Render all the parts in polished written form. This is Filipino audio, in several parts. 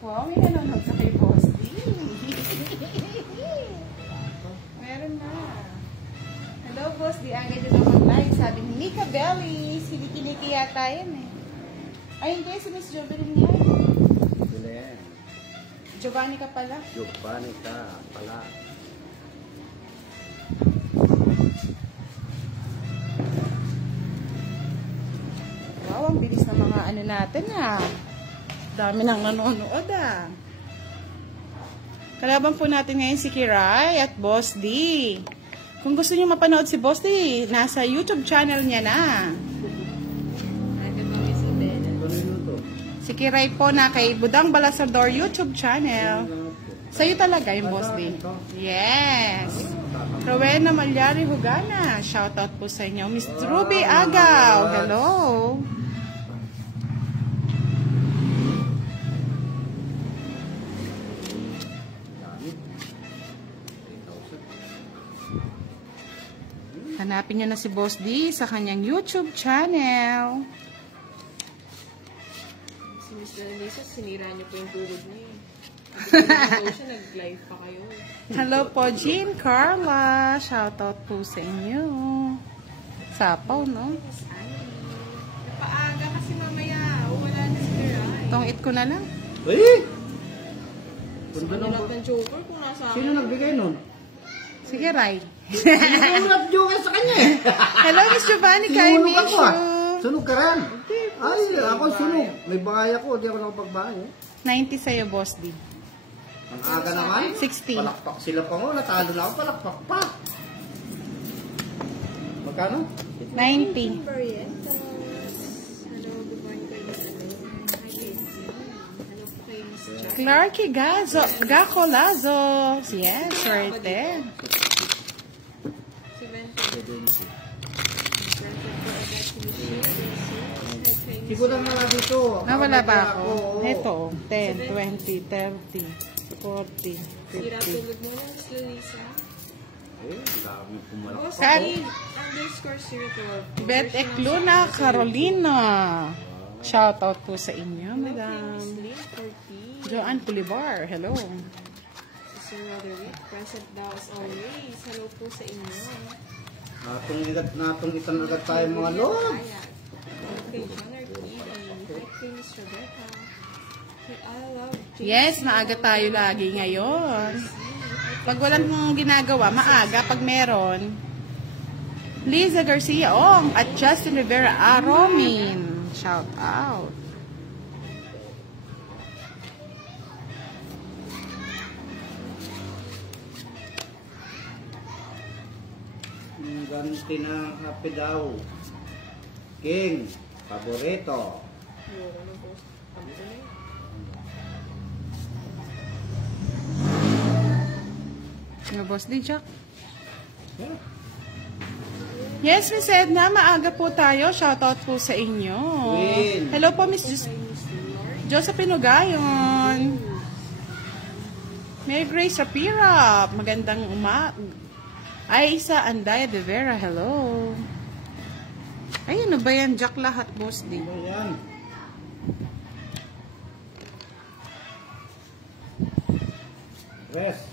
Wow, may nanonood sa kay Boss D. Meron na. Hello, Boss D. Aga dito mag-live. Sabi ni Nika Belly. Siniki-niki yata yan eh. Ay, hindi. Si Miss Jovelyn yan. Julian. Giovanni ka pala. Giovanni ka pala. Wow, ang bilis ng mga ano natin ah. Dami nang nanonood ah. Kalaban po natin ngayon si Kiray at Boss D. Kung gusto niyo mapanood si Boss D, nasa YouTube channel niya na. Si Kiray po na kay Budang Balasador YouTube channel. Sa'yo talaga yung Boss D. Yes. Rowena Malyari Hugana. Shoutout po sa inyo. Miss Ruby Agaw. Hello. Hanapin niyo na si Boss D sa kanyang YouTube channel. Si Mr. Anissa, sinira niyo po yung tuhod niya eh. Siya, nag-live pa kayo. Hello po, Jean Carla. Shoutout po sa inyo. Sapaw, no? Napaaga kasi mamaya. Wala na si Kiray. Tong-it ko na lang. Uy! Manilap ng joker kung nasa akin. Sino nagbigay nun? Sige, Ray. Hindi mo joker sa kanya eh. Hello, Miss Giovanni. Kay Sunog ako Mishu. ah. Sunog ka rin. Ay, ako sunog. May bagaya ko. Hindi ako nakapagbahay eh. 90 sa'yo, Boss D. Ang aga naman. 60. Palakpak sila pa mo. Natalo na ako. Palakpak pa. Magkano? 90. Barrientos. Hello, good morning kayo. Hi, Casey. Hello po kayo, Miss Jack. Clarky Gacolazo. Yes, swerte. Si Vente. Hindi ko lang na dito. Nawala ba ako? Ito, 10, 20, 30, 40, Sira 50. tulog mo lang, Miss Lalisa. Eh, dami pumalakpak. Boss, Kat- _012. Beth Ecluna Carolina. Shoutout po sa inyo, madam. Miss Lynn, 40. Joanne Pulibar, hello. Sir Roderick, present daw as always. Hello po sa inyo. Natong itan agad tayo mga lord. Kay John Arquid, kay Miss Rebecca. Kay I love Jason. Yes, maaga tayo lagi ngayon. Pag walang ginagawa, maaga. Pag meron, Liza Garcia Ong at Justin Rivera Aromin. Shout out. Ganti na happy daw. King, paborito. Yung Boss D, Jack. Yes, Miss Edna, maaga po tayo. Shoutout po sa inyo. Win. Hello po, Miss Josephine Ugayon. Mary Grace Rapira. Magandang Aisa Andaya de Vera, hello. Ay, ano ba yan? Jack lahat, Boss D. Ayan. Rest.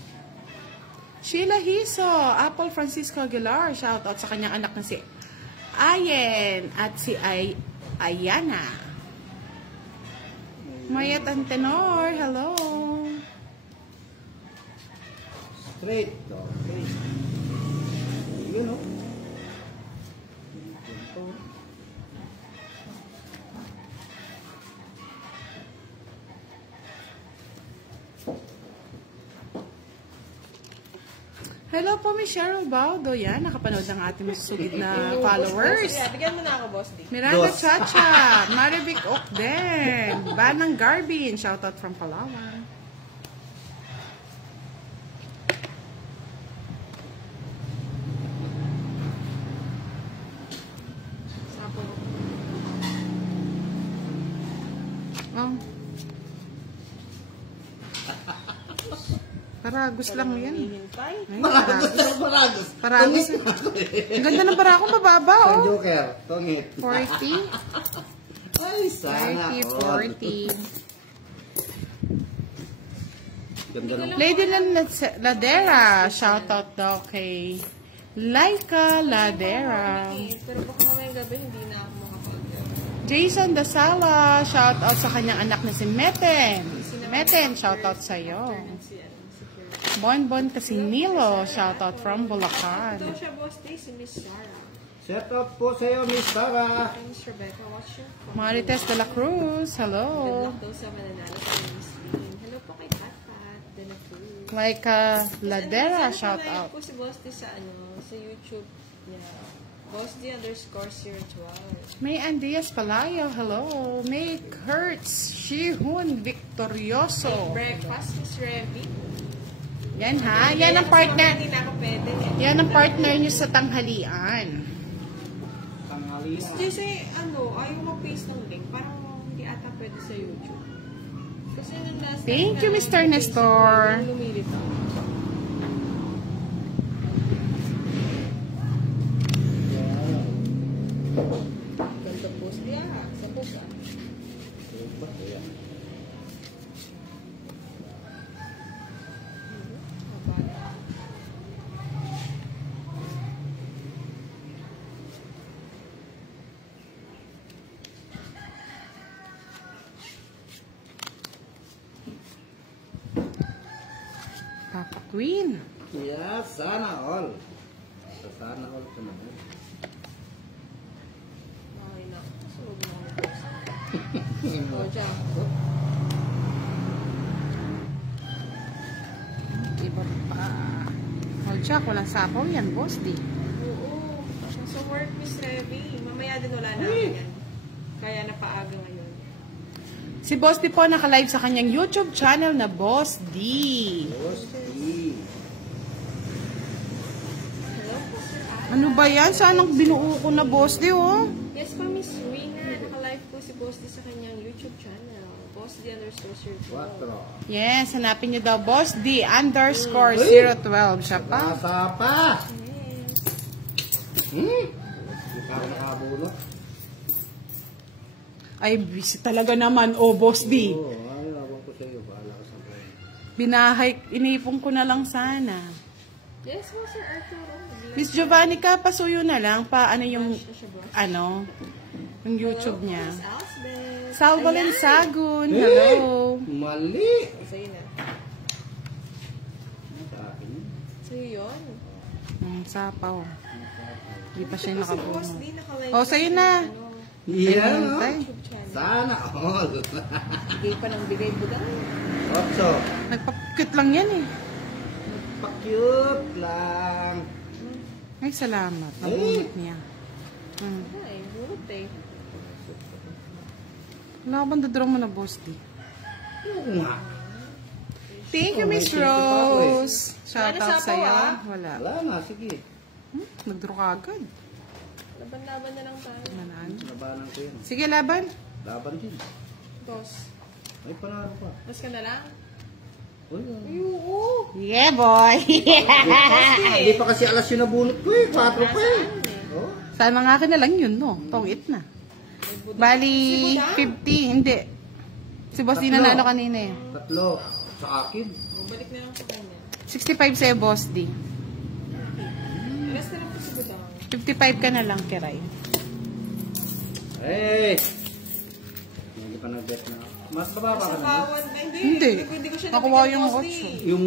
Sheila Hiso, Apple Francisco Aguilar, shoutout sa kanyang anak na si Ayen at si Ayana. Mayat Antenor, hello. Straight. Okay. Yun o. Hello po, Miss Cheryl Baldo. Yan, nakapanood ng ating sulit na followers. Bigyan mo na ako, Boss D. Miranda Dos. Chacha, Marivic Okden, Banang Garbin, shoutout from Palawan. Paragos lang yan. Hinihintay. Ay, Paragos na paragos. Paragos. Ang ganda ng para akong mababa, Sa oh. Joker, tungit. 40. Ay, sana 30, 40. Ganda ng... Lady Ladera, shoutout daw kay Laika Ladera. Pero baka mamayang gabi hindi na ako makapag- Jason Dasala, shoutout sa kanyang anak na si Meten. Meten, shoutout sa'yo. Si Kira. Bonbon Casinilo, shoutout from Bulacan. Ito siya, boss day, si Miss Sarah. Shout out po sa iyo, Miss Sarah. Kay Miss Rebecca, what's your phone? Marites de la Cruz, Good hello. luck daw sa mananalo kay Miss Lynn. Hello po kay Pat de la Cruz. Laika Ladera, Sana shout panayin out. po si Boss D sa sa YouTube niya. Boss D_012. May Andias Palayo, hello. May Kurtz, Shihun Victorioso. Breakfast, Miss Revy. Yan ha, yan ang partner. Hindi na ako pwede. Yan ang partner niyo sa tanghalian. Tanghali na. Kasi ayaw mag-paste ng link. Parang hindi ata pwede sa YouTube. Kasi nung last Thank time you, na Mr. nag-paste Nestor. ng link, lumilitaw. Ganda post niya. Sa post Papa Queen. Yeah, sana all. Sana all ito naman. Okay na. Sunod na ako post. O, dyan. Iba pa. Oh, Jack, walang sapaw yan, boss di. Oo. Sa work, Miss Revy. Mamaya din wala na yan. Kaya napaaga ngayon. Si Boss D po naka-live sa kanyang YouTube channel na Boss D. Boss D. Hello po, Sir Al. Ano ba yan? Saan ang binuo ko na Boss D, oh? Yes pa, Miss Winger. Naka-live po si Boss D sa kanyang YouTube channel. Boss D_012. 4. Yes, hanapin niyo daw Boss D_012. Siya pa. Nasa pa. Yes. Hindi pa ako nakabulot. Ay, busy talaga naman, oh, Boss D. Oo, ayaw ko sa iyo. Bahala ka sa akin. Binahay, inipon ko na lang sana. Yes po, Sir Arturo. Miss Giovanni ka, pasuyo na lang pa ano yung, Siya, boss. ano, yung YouTube niya. Miss Elsbeth. Salvalin Sagun, hello. Mali. Sa'yo na. Sa akin. Sa'yo yun. Sapaw. Hindi pa siya Si Boss nakabuno. D naka-live. Oh, sa'yo na. Yan, no? Ay, YouTube channel. Sana all. Bigay pa ng bigay budang. 8. nagpapakit lang yan eh. Pa-cute lang. Ay, salamat. Nabunot niya. Ay, burot eh. Wala ka bang dadraw mo na, Boss D? Oo nga. Thank you, Miss Thank you, Rose. Wala Shoutout na sapaw, sa'yo. ah. Wala. Wala nga, sige. Nagdraw ka agad. Laban-laban na lang tayo. Manaan. Labanan ko yan. Sige, laban. Laban din. Boss. Ay, panalo pa. Mas ka na lang? Uy, Oo. Yeah, boy. Hindi pa kasi alas yung nabunot ko eh. 4 pa eh. Oh. Sana nga akin na lang yun, no? Tongit na. Bali, 50. Hindi. Si Boss D nanalo kanina eh. 3. Sa akin. Balik na lang sa kanya. 65 sa'yo, Boss D. Rest na lang po si Budang. 55 ka na lang, Kiray. Hey! Hindi pa nag-bet na. Mas bababa ka Sa na. pawan. Hindi. Hindi ko siya Nakuha nabigyan, yung Boss D. 8. Yung...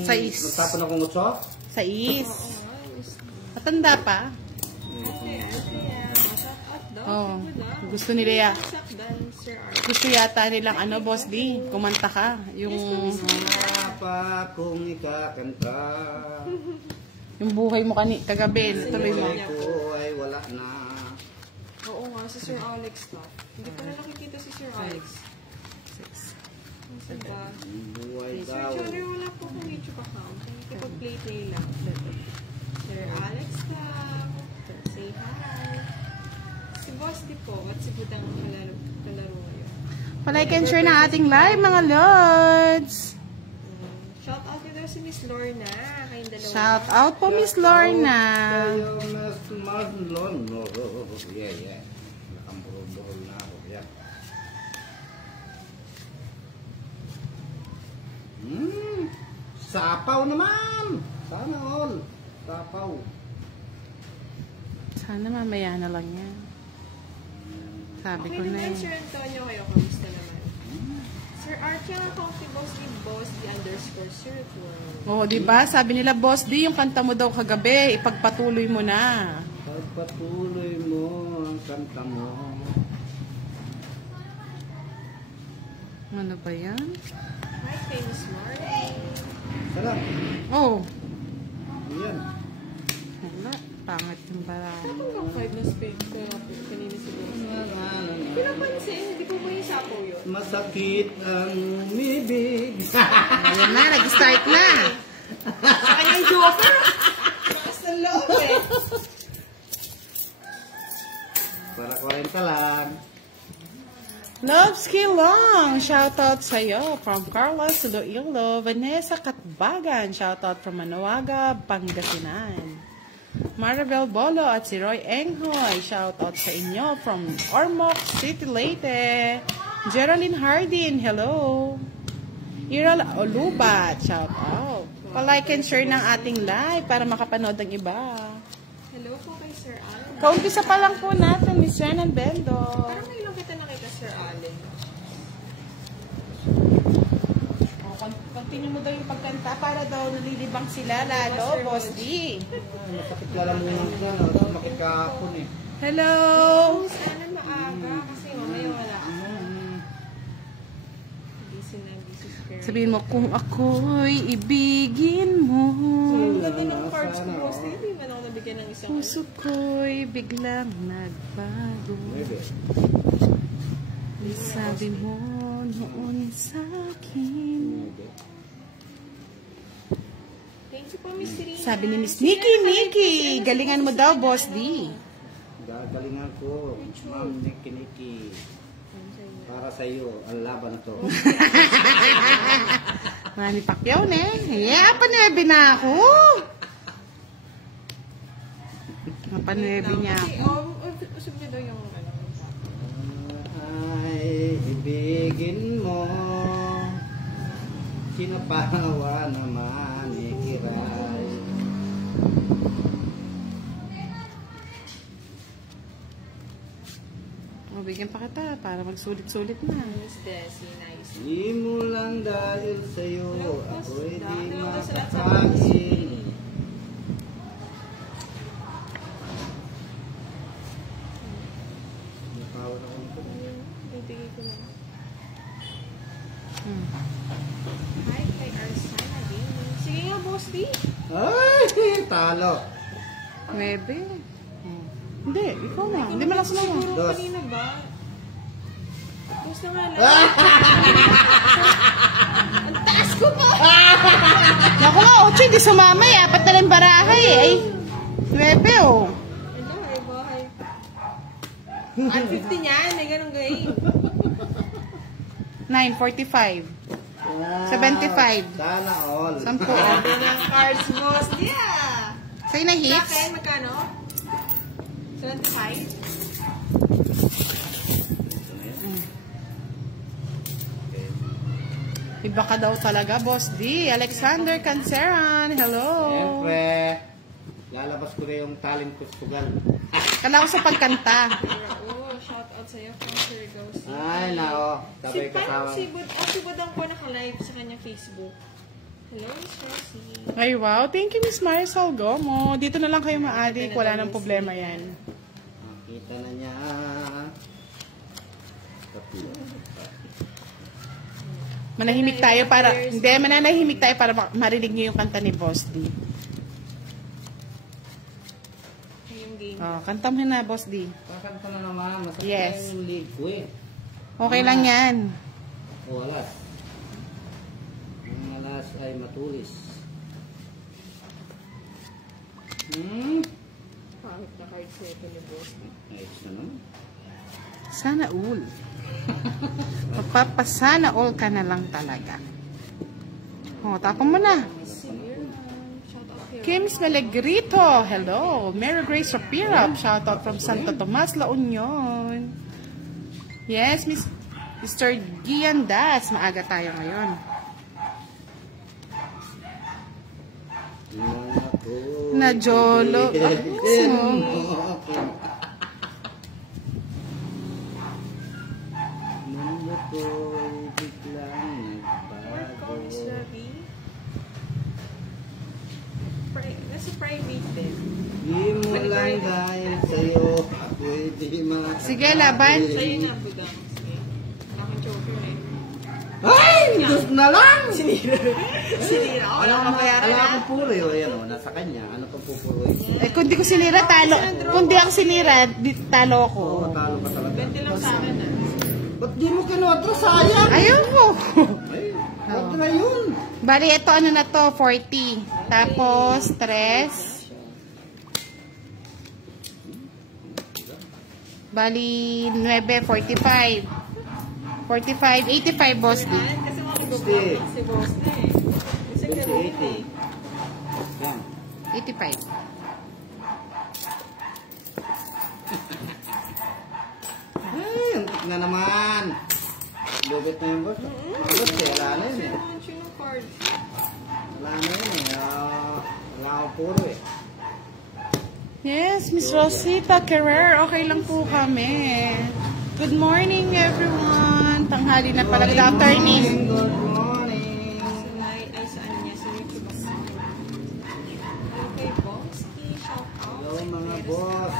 Sais. Nagtapon akong utso? Sa is. Ayos. Matanda pa. Okay, shout out daw. Oo. Si Budang. Gusto nila ya. Sakdan, Sir Art. Gusto yata nilang ano, Boss D. Kumanta ka. Yung Pa kung ikakanta. buhay mo kagabi. Tuloy mo. Buhay ko ay wala na. Oo nga, si Sir Alex to. Hindi ko na nakikita si Sir Alex. Saan ba? Buhay Sir daw. Johnny, wala po akong YouTube account. Nakikipag-play lang. Sir Alex lang. Say hi. Si Boss di po, at si Budang kalaro ngayon. Palike and share ng ating live, mga lods. Shout out nito si Miss Lorna. Kayong dalawa. Shout out po, Miss Lorna. Kayo, Mr. Marlon. Yeah. Nakaburol-burol na ako. Yeah. Sapaw naman. Sana all. Sapaw. Sana mamaya na lang yan. Sabi Okay ko na naman, eh. Sir Antonio. Kayo, kamusta naman? Sir Archie, ang coffee boss the underscore circle. Oo, diba? Sabi nila, Boss D, yung kanta mo daw kagabi, ipagpatuloy mo na. Pagpatuloy mo ang kanta mo. Ano ba yan? Hi, famous Marty. Sarap. Oh, Ayan. wala. Pangit yung barato. Ano bang 5 na spade ko kanina si boss? Pinapansin, hindi po ba yung sapo yun? Masakit ang umibig. Ayan na, nag-start na. Sa kanyang joker? Sa loob eh. Para 40 lang. Love skill long. Shoutout sa'yo from Carlos Iloilo, Vanessa Katbagan. Shoutout from Manawaga, Pangasinan. Maribel Bolo at si Roy Enghoy. Shoutout sa inyo from Ormoc City, Leyte. Geraldine Hardin, hello. Iral Olubat, shoutout. Pa-like and share ng ating live para makapanood ng iba. Hello po kay Sir Allen. Kaumpisa pa lang po natin, Miss Renan Bendo. Parang ngayon lang kita nakita, Sir Allen. Continue mo daw yung pagkanta para daw nalilibang sila lalo, Boss D. Masakit lalamunan ko na. Masakit kahapon eh. Hello! Sana maaga kasi mamaya wala ako. Busy na, busy spirit. Sabihin mo, kung ako'y ibigin mo, Ang ganda ng cards ko, boss. Hindi man ako nabigyan ng isang puso ko'y biglang nagbago. Pwede. Sabi mo noon sa akin. Thank you po, Miss Rina. Sabi ni Miss Nikki, galingan mo daw, Boss D. Gagalingan ko. Ma'am Nikki. Para sa iyo, ang laban na to. Manny Pacquiao na eh. Yeah, panuebe na ako. Panuebe niya ako. Usog niya daw yung ano. Ay, ibigin mo. Kinapawa naman ikiray. O, bigyan pa kita para magsulit-sulit na. Miss Desi, nice. Di mo lang dahil sa'yo, ako'y di Hello, boss. makakain. Napawa na ko. Bibigay ko na. Hmm. Hi, kay Arsana Gaming. Sige nga, boss D. Ay, talo. 9. Hindi, ikaw na. Hindi mo lang sumawa. Siguro Dos. kanina ba? Tapos na nga lang. Ang taas ko po! Naku nga, 8, hindi sumama eh. 4 na lang barahay eh. Ay, 9 oh. Ano, ay bahay. At 50 niyan, may ganun game. 9:45. 75. Sana all. 10. Ano ng cards, boss? Yeah! Sa'yo na Sa hits? akin, magkano? 75? Iba ka daw talaga, Boss D. Alexander Canceran, hello. Siyempre, lalabas ko na yung talent ko sugal. Kala ko sa pagkanta. Oo, shout out sa'yo from Sir Ghost. Ay, nako. Sabay kasama. Si Budang po naka-live sa kanyang Facebook. Hello, Miss Rosie. Ay, wow. Thank you, Miss Marisol Gomo. Dito na lang kayo maadik. Wala nang problema yan. Kita na niya. Manahimik tayo para... Hindi, mananahimik tayo para marinig niyo yung kanta ni Boss D. Yung game. Oh, kanta mo na, Boss D. Kakanta na naman. Masakit Yes. na yung lead ko eh. Okay lang yan. O, alas. Ang alas ay matulis. Pangit na card sa ito ni Boss. Ayos na naman. Sana all. Magpapasana all ka na lang talaga. Oh, tapon mo na. Si Kims Melegrito, hello. Mary Grace Rapira, shout out from Santo Tomas, La Union. Yes, Mr. Gian Das, maaga tayo ngayon. Na Jolo. Nasa private din. Di mo lang dahil sa'yo, ako'y di mga... Sige, laban. Sa'yo na, budang. Sige. Aking joker eh. Ay! Diyos na lang! Sinira. Wala kang bayaran Alam na. ko puro yun. Ayan o, nasa kanya. Ano pang pupuroy? Eh, kung di ko sinira, talo. Kung di ako sinira, talo ko. Oo, talo ka talaga. 20 lang sa akin ah. Ba't di mo kinuha? Sayang! Ayaw ko. Ay, ba't na yun? Bali, ito ano na to, 40. Tapos, 3. Bali, 9, 45. 45, 85, boss D. Kasi makikipag si boss na eh. Kasi ganun eh. Yan. 85. Ay, antik na naman. Lubit na yung boss. Boss, wala na yun eh. Launch yun ng card. Wala na yun eh. Wala ako puro eh. Yes, Miss Rosita Carrer, okay lang po kami. Good morning, everyone. Tanghali na pala. Good afternoon. Good morning. Ay, sa ano niya, sa YouTube account. Okay, boss. Shout out. Hello mga boss.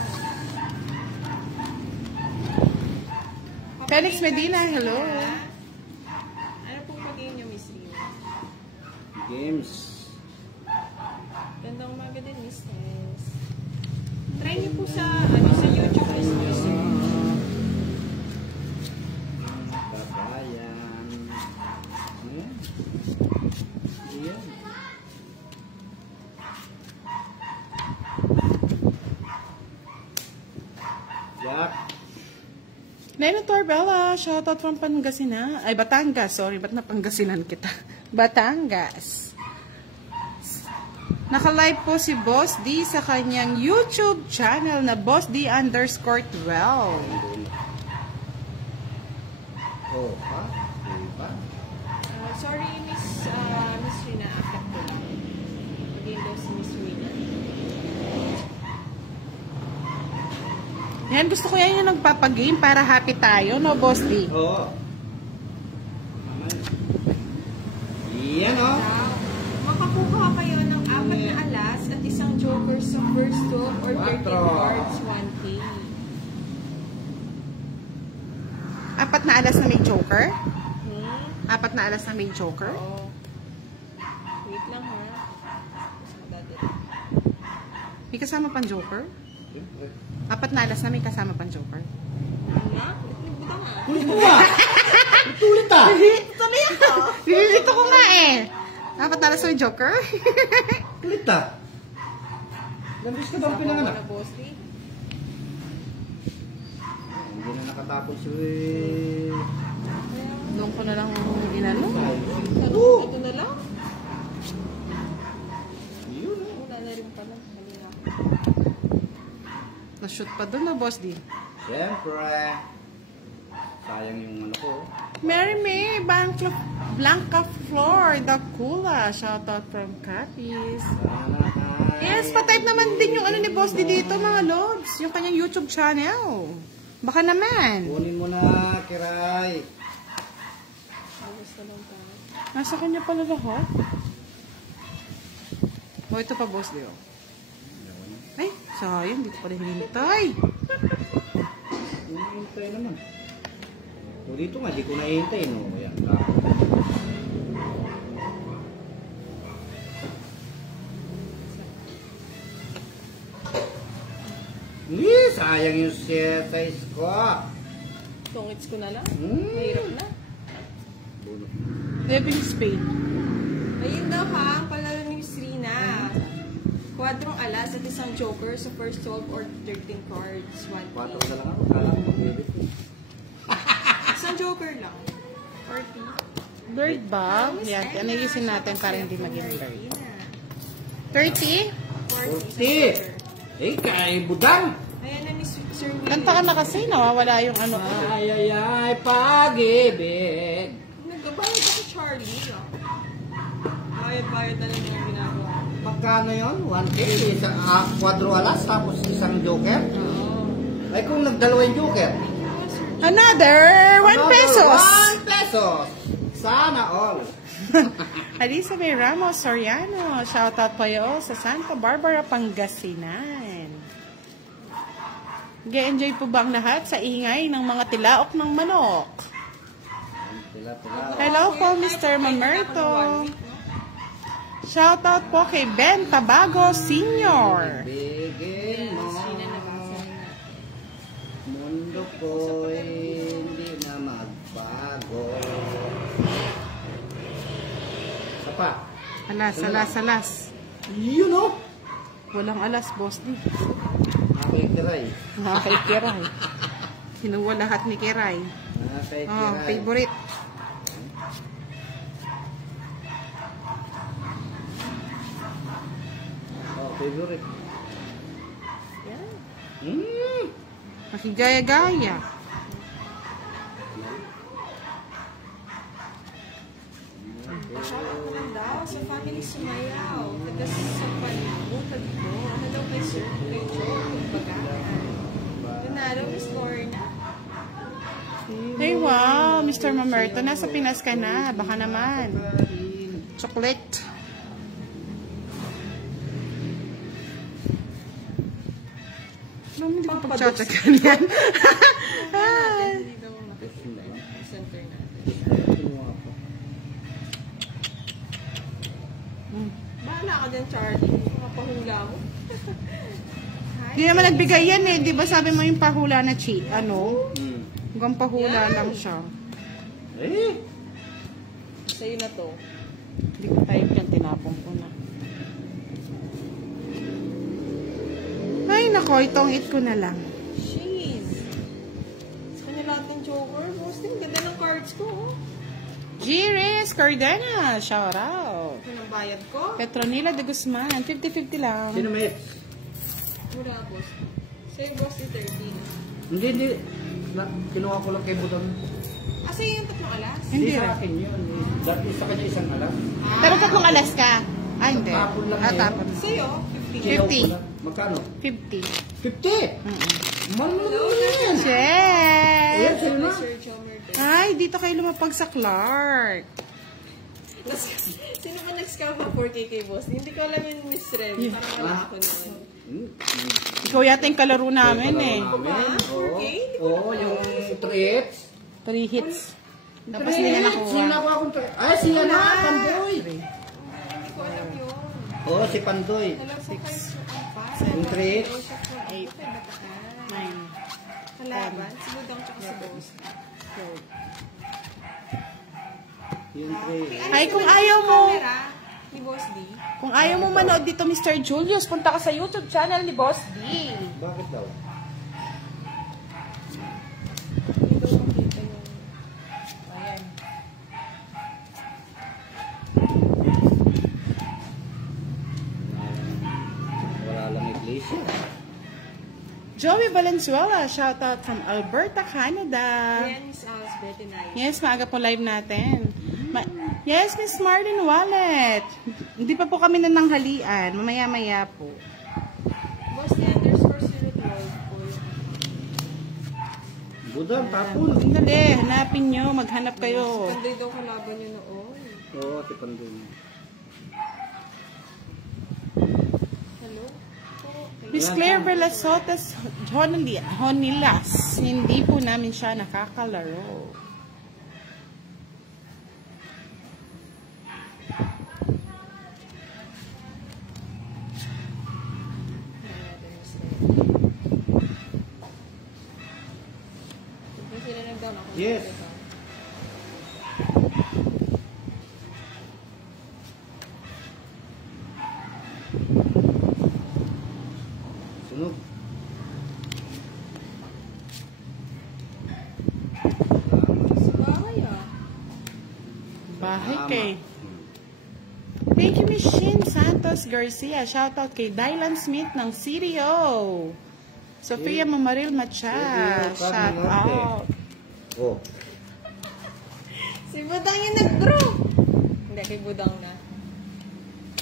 Felix Medina, hello. Ano pong pag-game niyo, Miss Rina? Games. Gandang umaga din, Miss Tess. Try niyo po sa, sa YouTube, Miss Rina. Kabayan. Ayan. Ayan. Jack. Lena Torbella, shoutout from Pangasinan. Ay, Batangas. Sorry, ba't napangasinan kita? Batangas. Naka-live po si Boss D sa kanyang YouTube channel na Boss D_12. Oh, pa? Diba? Sorry, Miss Rina. Akit ko lang. Pag-game daw si Miss Rina. Yan, gusto ko yan yung nagpapagame para happy tayo, no, Boss D? Oo. Yan o. Now, makakuha kayo ng 4 na alas at isang joker sa first 12 or 13 cards 1K. 4 na alas na may joker? Hmm? 4 na alas na may joker? Oo. Wait lang ha. Madali. May kasama pang joker? Siyempre. 4 na alas na may kasama pang joker? Na? Buta nga. Ulit mo ba? Ulit ah! Tuloy ako. Nililito ko nga eh. 4 na alas na may joker? Ulit ah! Nandis ka bang pinanganak? Na boss eh. Hindi na nakatapos si... Doon ko na lang inano. Ito na lang. Yun ah. Wala na rin pala. Mali na ako. Na-shoot pa doon na, Boss D. Siyempre. Sayang yung ano ko. Mary May, Blanca Flor, Dakula. Shoutout from Capis. Sana ay... Yes, pa-type naman din yung ano ni Boss D dito, mga lods. Yung kanyang YouTube channel. Baka naman. Kunin mo na, Kiray. Alas na lang tayo. Nasa kanya pala lahat. O, ito pa, Boss D. Oh. Ay, sayang. Hindi ko pala hinintay. Hinihintay naman. O dito nga, di ko nahihintay, no? Ayan, Hindi, sayang yung size ko. Tungits ko na lang. Hmm. Mahirap na. Living Spain. Ayun daw ha, ang palaro ni Miss Rina. Kwadrong alas at isang joker sa first 12 or 13 cards. 1K. Patok na lang ako. Kala ko mag-edit ko. Isang joker lang. 40. Bird ba? Yan, anayisin natin para hindi maging bird. 30? 40. Eh, kay Budang. Ayan na ni Sir Will. Kanta ka na kasi, nawawala yung ano ko. Ay, pag-ibig. Nagbabayad ako Charlie. Bayad-bayad na lang yung ginagawa. Magkano yun? 1K? Isang kwadro alas, tapos isang joker? Ay, kung nagdalawa yung joker. Another 1 pesos. 1 pesos. Sana all. Elizabeth Ramos Soriano, shoutout po yun sa Santa Barbara, Pangasinan. Nag-enjoy po ba ang lahat sa ingay ng mga tilaok ng manok? Hello po, Mr. Mamerto. Shoutout po kay Ben Tabago Sr. Bigin mo. Mundo ko'y hindi na magbago. Sapa. Alas, alas, alas. You know? Walang alas, boss. Ako'y kiray. Kay Kiray. Kinuha lahat ni Kiray. Kay Oh, kiray. favorite. Oh, favorite. Yan. Makigaya-gaya. Shoutout naman daw sa family Sumayaw. Taga sa Palibukad ko. Hello kay Sir kay Joe. Bagaan. Nanalo, Miss Lorna. Hey, wow, Mr. Mamerto, nasa Pinas ka na. Baka naman. Chocolate. Ano, hindi ko pagtsatsakan yan. Dito mo center natin. Bahala ka dyan, Charlie. Makapahula mo. Hindi naman nagbigay yan eh. Di ba sabi mo yung pahula na cheat? Ano? Hanggang pahula lang siya. Eh? Sa'yo na to. Hindi ko type yan. Tinapong ko na. Ay, nako. Itong hit ko na lang. Jeez. Sa kanya lahat ng joker. Posting, ganda ng cards ko. Oh. Giris Cardena. Shout out. Ito ng bayad ko. Petronila de Guzman. 50-50 lang. Sino may? Wala, boss. Sa'yo, boss, yung 13. Hindi. Kinuha ko lang kay Budang. Sa'yo yung tatlong alas? Hindi Sa rin. akin yun. Dati sa kanya isang alam. Pero tatlong alas ka. Ah, hindi. Tapon lang yun. Tapon. Sa'yo, 50. Kinuha ko 50. lang. Magkano? 50. 50! Malulog yan! Yes! Yes, sino na? Sir Jomer. Ay, dito kayo lumapag sa Clark. Tapos, sino ba nag-scout ng 4K kay boss? Hindi ko alam yung Miss Rem. Parang wala ako noon. Ikaw yata yung kalaro namin eh. Oo. 4K? Oo, yung treats. 3 hits. Tapos nila nakuha. Sino ako akong treats? Ay, siya na, Pandoy. Hindi ko alam yun. Oo, si Pandoy. Hello po kay Sir Ampa. Yung treats. 8. 9. Kalaban. Si Budang tsaka si boss. Yung treats. Ay, kung ayaw mo, Camera ni Boss D. kung ayaw mo manood dito, Mr. Julius, punta ka sa YouTube channel ni Boss D. Bakit daw? Hindi daw makita yung... Ayan. Wala lang iglesia. Joey Valenzuela, shout out from Alberta, Canada. Ayan, Miss Alice, Betty Nice. Yes, maaga po live natin. Yes, Miss Marlene Wallet. Hindi pa po kami nananghalian. Mamaya-maya po. Boss D underscore 012 po yung... Budang, tapon. Dali, hanapin nyo. Maghanap kayo. Kanday daw kalaban nyo noon. Oo, si Pandoy. Hello? Miss Claire Velasotes Honilas. Hindi po namin siya nakakalaro. Yes. Sunog. Sa bahay ah. Bahay kay. Thank you, Shin Santos Garcia. Shoutout kay Dylan Smith ng CDO. Sofia Mamaril Macha. Shoutout. Oh. Si Budang yung nag-draw. Hindi, kay Budang na.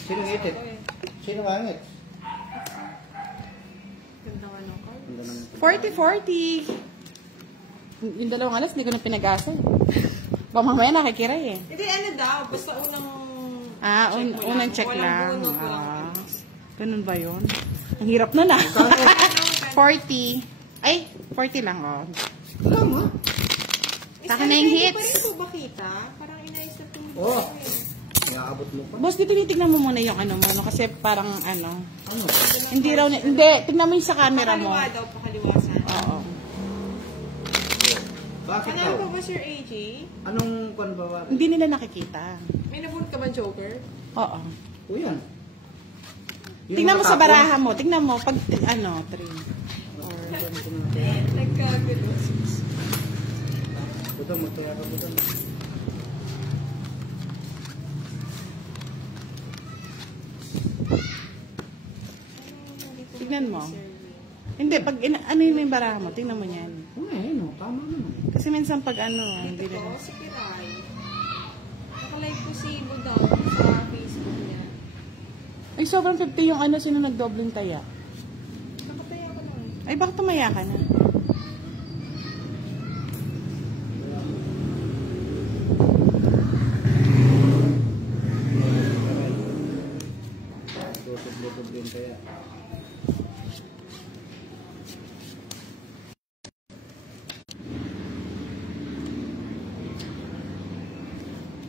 Sino ngitid? Sino ngangit? Ganda nga ng card. 40-40. Yung dalawang alas, hindi ko na pinag-asa. Baka mamaya nakikiray eh. Hindi, ano daw. Basta unang... Unang check lang. Walang bunot, walang Ganun ba yun? Ang hirap na na. 40. Ay, 40 lang oh. Tama. Sa akin na yung Hindi pa hits. rin po ba kita? Parang inayos na tingin Oh. ko eh. Iaabot mo pa. Boss, di tinitignan mo muna yung ano mo, no? Kasi parang ano. Ano? Hindi raw, hindi. Tignan mo yung sa camera mo. Pakaliwa daw, pakaliwasan. Oo. Bakit Ano daw? pa ba, Sir AJ? Anong kwan ba? Hindi nila nakikita. May nabunot ka ba, Joker? Oo. O yan. Yung Tingnan mo sa matapon. baraha mo. Tingnan mo. Pag, 3. Nagkagulo. Buta, magkaya ka buta. Tignan mo. Hindi, pag ano yun yung baraha mo, tingnan mo yan. Okay, no, tama naman. Kasi minsan pag ano, hindi Ito nila. po, si Kiray. Nakalive po si Budang sa Facebook niya. Ay, sobrang 50 yung ano, sino nagdobling taya. Nakataya ko lang. Ay, bakit tumaya ka na? Doble-doble yung kaya.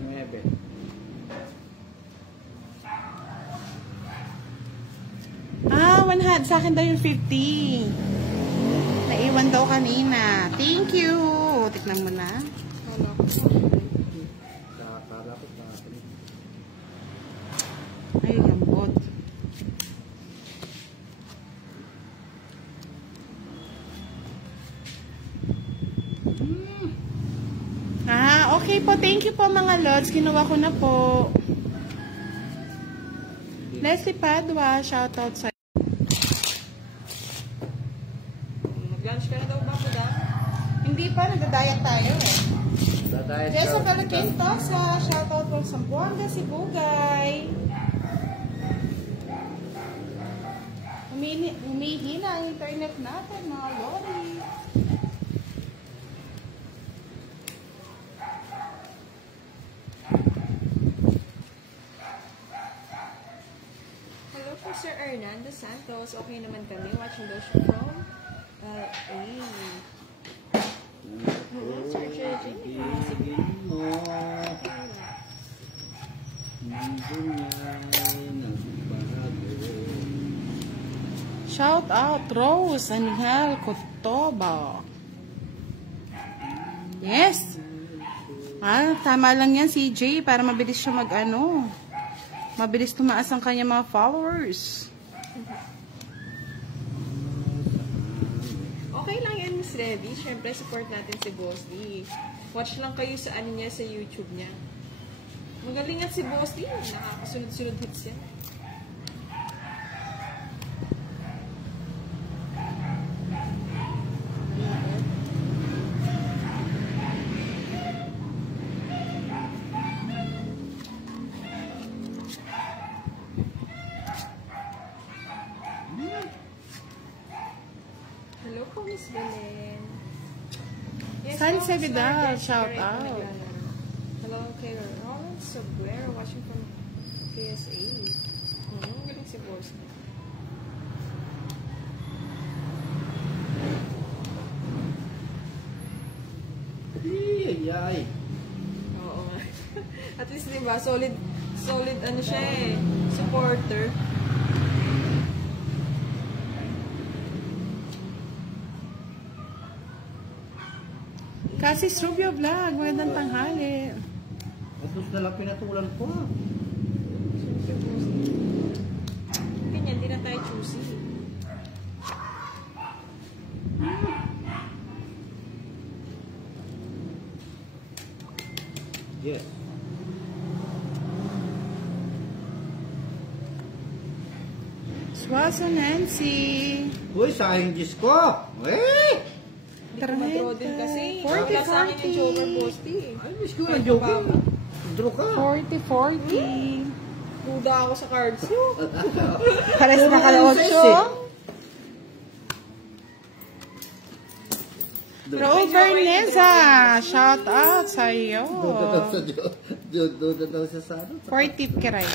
Nuebe. Ah, 100. Sa akin daw yung 50. Naiwan daw kanina. Thank you. Tignan mo na. Kala ko po. Kakala ko sa akin. Ay, lambot. Ah, okay po. Thank you po mga lods. Kinuha ko na po. Leslie Padua, shoutout sa... Mag-lunch ka na daw ba, Budang? Hindi pa, nagda-diet tayo eh. Dadayat Jessa ka. Valaquintosa, shoutout from Zamboanga, Sibugay. Humihina ang internet natin, mga lori. Hello po, Sir Hernando Santos. Okay naman kami. Watching the show from LA. Hello, Sir JJ. Ibigin mo. Mundo niya'y nagbago. Shout out Rose Angel Cotoba. Yes. Ah, tama lang yan CJ para mabilis siya mag-ano. Mabilis tumaas ang kanya mga followers. Okay lang yan, Miss Revy. Siyempre, support natin si Boss D. Watch lang kayo sa ano niya, sa YouTube niya. Magaling at si Boss D. Nakakasunod-sunod hits yan. Hello po, Miss Belen. San po, Miss Seguidal, Margaret. shout Correct, out. Magana. Hello, kay Lawrence Sobrero, watching from KSA. Galing si Boss. Ay. Oo nga. At least, di ba, solid ano siya eh, supporter. Kasi Rubio Vlog, magandang tanghali. Tapos na lang pinatulan ko. Siyempre, Boss. Ganyan, di na tayo choosy. Yes. Suazo Nancy. Uy, sayang Diyos ko. Eh! Hindi ko ma-draw din kasi. 40, Wala sa akin yung Joker Bosti. Ay, Diyos ko, ang joking. Draw ka. 40. Duda ako sa cards nyo. Pares na kala 8. Rover Neza, shout out sa'yo. Duda daw siya sa ano. 40 kiray.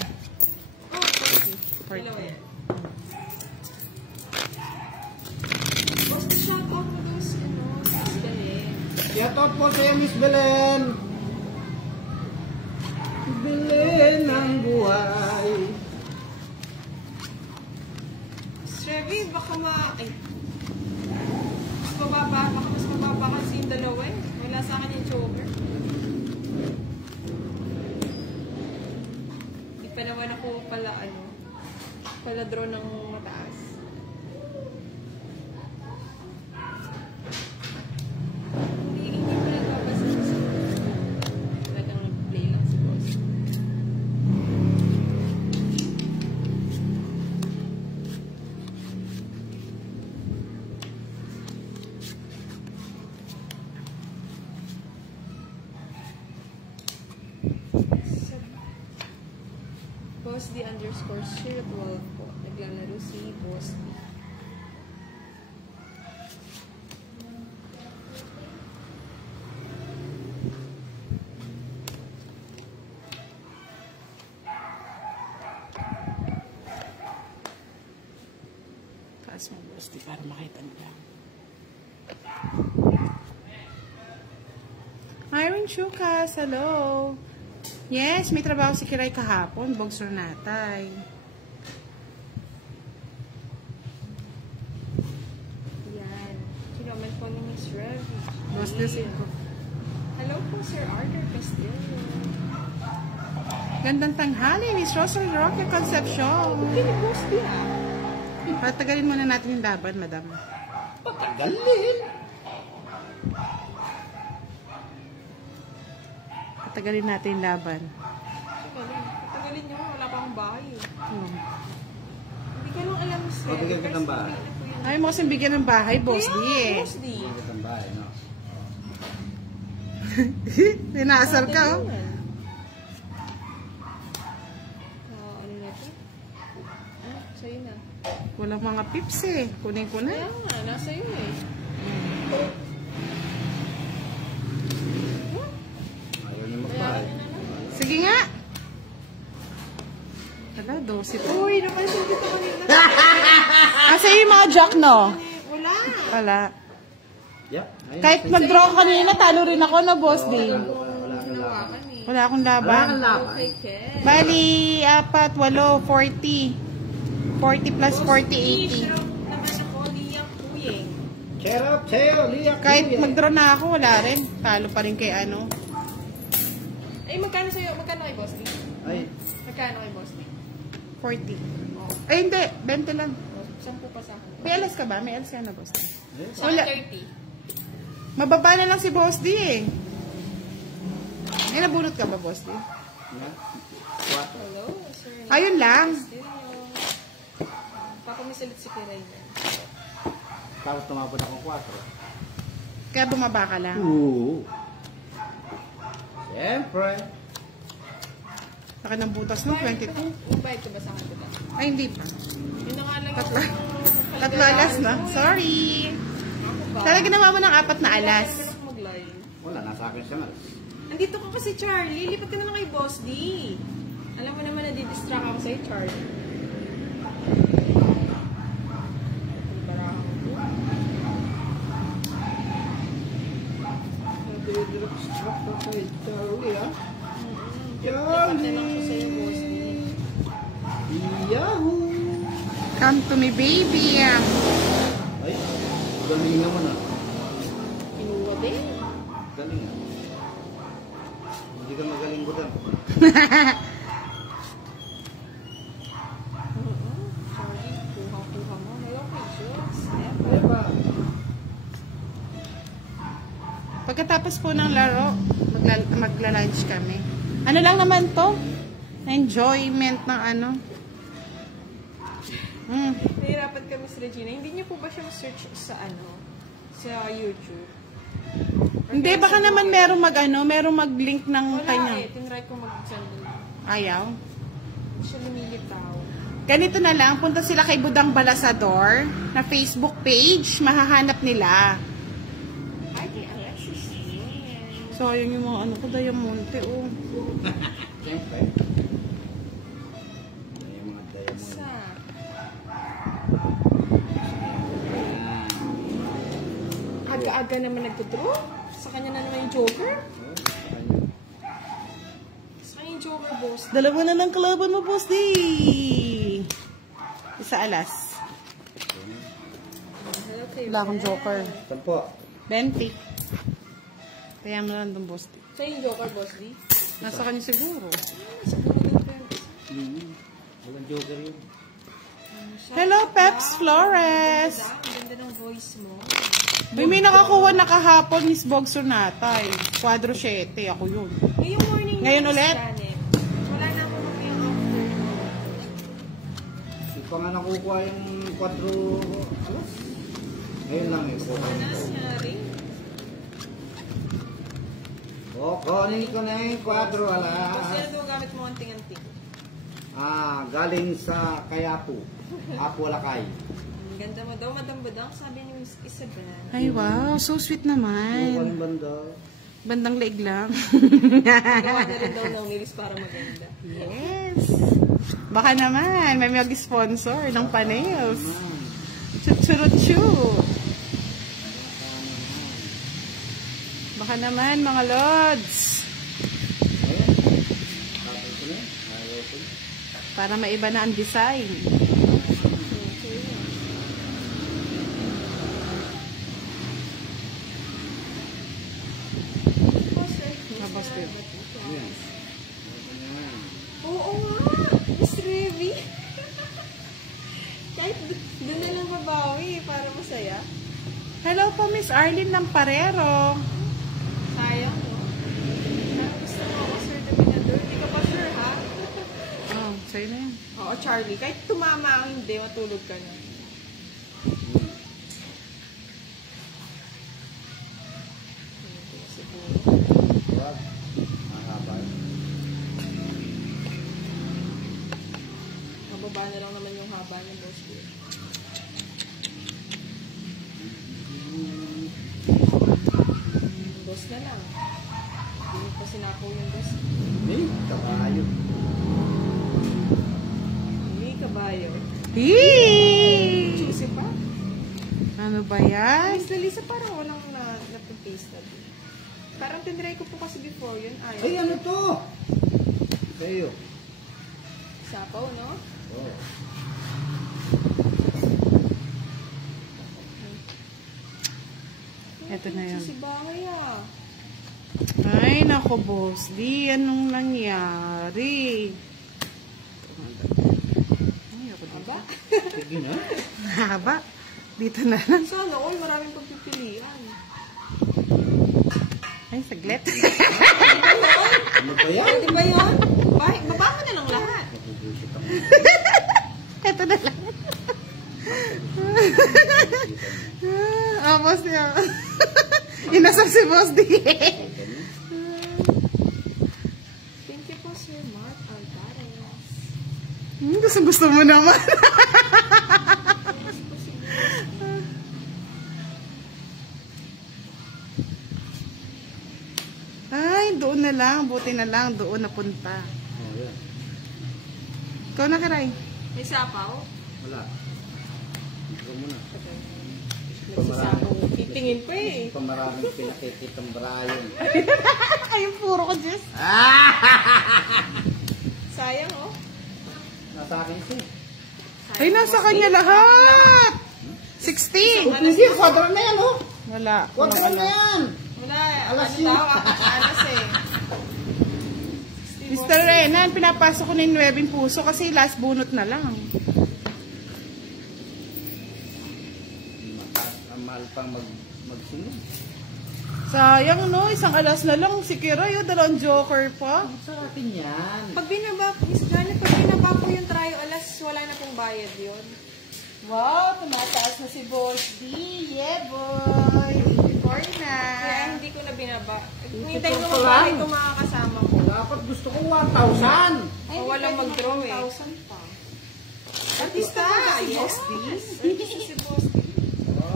Dalawa yan. Bosti, shout out mo doon si Miss Belen. Shout out po sa'yo, Miss Belen. Belen ng buhay. Trevi, baka mas mababa kasi yung dalawa eh. Wala sa akin yung Joker. Hindi pa naman ako pala draw ng mataas. Hindi pa nagbabasa kasi. Talagang play lang si boss. Boss D underscore 012 po. Naglalaro si Boss D. Taas mo, Boss, di para makita nila. Iron Chukas, hello. Yes, may trabaho si Kiray kahapon. Bogsor natay. Yan. Kinoment po ni Miss Rev. Boss Lucy ko. Hello po, Sir Arthur Castillo. Gandang tanghali, Miss Rosal Roque Concepcion. Okay ni Boss D ah. Patagalin muna natin yung laban, madam. Patagalin. Patagalin natin yung laban. Tagalin nyo. Wala pa akong bahay eh. Hindi ko lang alam, Sir. Bigyan ka ng bahay. Ay mo kasing bigyan ng bahay, Boss D eh. Boss D. Hindi ka bahay, no? Tinasar ka, oh. Ano na ito? Sa'yo na. Walang mga pips eh. Kunin ko na. Kaya nga, nasa iyo eh. Ayaw niya magbahay. Sige nga. Hala, 12 po. Uy, napansin kita kanina. Asa yung mga jock, no? Wala. Wala. Yeah. Ayun. Kahit mag-draw kanina, talo rin ako na, Boss D. Wala kang laban. Wala akong Wala laban. kang laban. Okay, Ken. Bali, 4, 8, 40. 40 plus 40, 80. Naman ako, Liyang Kuyeng. Cheer up, cheer. Liyak. Kahit mag-draw na ako, wala rin. Talo pa rin kay ano. Ay, magkano sa'yo? Magkano kay Boss D? Ay, Magkano kay Boss D? 40. Ay, hindi. 20 lang. 10 pa sa akin. May alas ka ba? May alas ka na, Boss D. Sa Wala. 30. Mababa na lang si Boss D eh. May nabulot ka ba, Boss D? yeah. What? Hello, sir. Ayun lang. Papamisalit si Kiray na. Tapos tumapon akong 4. Kaya bumaba ka lang. Oo. Siyempre. Laki ng butas mo, 22. Invite ko ba sa akin diba? Ay, hindi pa. Yun na nga lang Tatlo. yung... Tatlo alas na. Sorry. Ako ba? Talaga ginawa mo ng 4 na alas. Hindi ako mag-live. Wala, nasa akin siya nga. Andito ka kasi, Charlie. Lipat ka na lang kay Boss D. Alam mo naman na didistract ako sa'yo, Charlie. Didistract ko kay Charlie, ha? Lipat na lang ko sa'yo, Boss D. Yahoo! Come to me, baby. Ay, galing naman, ha? Kinuha din. Galing, ha? Hindi ka magaling ko lang. Charlie, kuha-kuha mo. Hello, kay Jules. Kaya ba? Pagkatapos po ng laro, magla-lunch kami. Ano lang naman to? Enjoyment ng ano. Miss Regina, hindi niyo po ba siya search sa sa YouTube? Hindi, baka naman merong merong mag-link ng Wala kanya. tinry ko mag-send lang. Ayaw. Hindi siya lumilitaw. Ganito na lang, punta sila kay Budang Balasador na Facebook page, mahahanap nila. Ay, kay Alexis. Yes. Sayang yung mga ko, Diamante, oh. Siyempre. Yung mga diamond. Sa? Aga-aga naman nagtudraw. Sa kanya na naman yung Joker. Sa kanya yung Joker, boss. Dalawa na ng kalaban mo, boss, di. Isa alas. Hello, kay Wala akong Joker. Saan po? 20. Kaya mo lang itong boss, di. Sa yung Joker, boss, di? Nasa kanya siguro. Siguro ganito yun. Walang joker yun. Hello, Peps Flores. Ang ganda ng voice mo. May nakakuha na kahapon, Miss Bogso Natay. Quadro 7, ako yun. Ngayong morning Ngayon Miss ulit? Janet. Wala na ako ngayong afternoon. Hindi pa nga nakukuha yung 4 alas. Ngayon lang eh. Ano nangyari? Kunin ko na yung 4 Kasi alas. ano daw gamit mo anting-anting? Galing sa Kayapu. Apo Lakay. Ang ganda mo daw, Madam Budang, sabi ni Miss Isabel. Ay, wow. So sweet Yung naman. banda. Bandang leeg lang. Gawa na rin daw ng nilis para maganda. Yes. Baka naman, may mag-sponsor ng pa-nails. Chuchuruchu. Baka naman, mga lods. Para maiba na ang design. Tapos din. Oo nga! Miss Revy! Kahit doon na lang babawi para masaya. Hello po, Miss Arlene Lamparero. Sayang, no? Parang gusto mo ako, Sir Dominador. Hindi ka pa sure, ha? Oh, sa'yo na yan. Oo, Charlie. Kahit tumama ang hindi, matulog ka na. Mababa na lang naman yung haba ng boss ko. Boss na lang. Hindi mo pa sinakaw yung boss. Kabayo. Hindi, kabayo. Hee! Juicy pa. Ano ba yan? Miss Lalisa, parang walang na-taste na din. Parang tinry ko po kasi before yun. Ay, ano to? Sa'yo. Sapaw, no? Oh. Eto na yun. Si Bangay, ah. Ay, nako, boss. Di, anong nangyari? Ay, ako dito. Aba? Sige na. Haba. Dito na lang. Sana all, maraming pagpipilian. Ay, saglit. Ano ba yan? Di ba yun? Baba mo na lang lahat. Nagugusit ako. Eto na lang. Boss niya. Inasap si Boss D. Thank you po, Sir Mark Alvarez. Gusto mo naman. Ay, doon na lang. Buti na lang. Doon napunta. Oh, yan. Ikaw na, Karay. May sapaw? Wala. Ikaw muna. Nagsasapaw. Titingin pa eh. Pa maraming pinakikitang Brian. Ay, puro ko, Diyos. Sayang, oh. Nasa akin siya. Ay, nasa kanya lahat. 16. Hindi, kwadra na yan, oh. Wala. Kwadra na yan. Wala, Alas ano yun. daw, alas eh. Mr. Renan, pinapasok ko na yung 9 puso kasi last bunot na lang. Ang mahal pang magsunod. Sayang, no? Isang alas na lang. Si Kiray, dalawang joker pa. Sa akin yan. Pag binaba, Miss Janet, pag binaba po yung trio alas, wala na pong bayad yun. Wow, tumataas na si Boss D. Yeah, boy. 84 na. Kaya hindi ko na binaba. Hintay ko mabalik itong mga kasama ko. Dapat gusto ko 1,000. O walang mag-draw eh. 1,000 pa. Artista! Si Yes, Boss D. Artista si Boss D.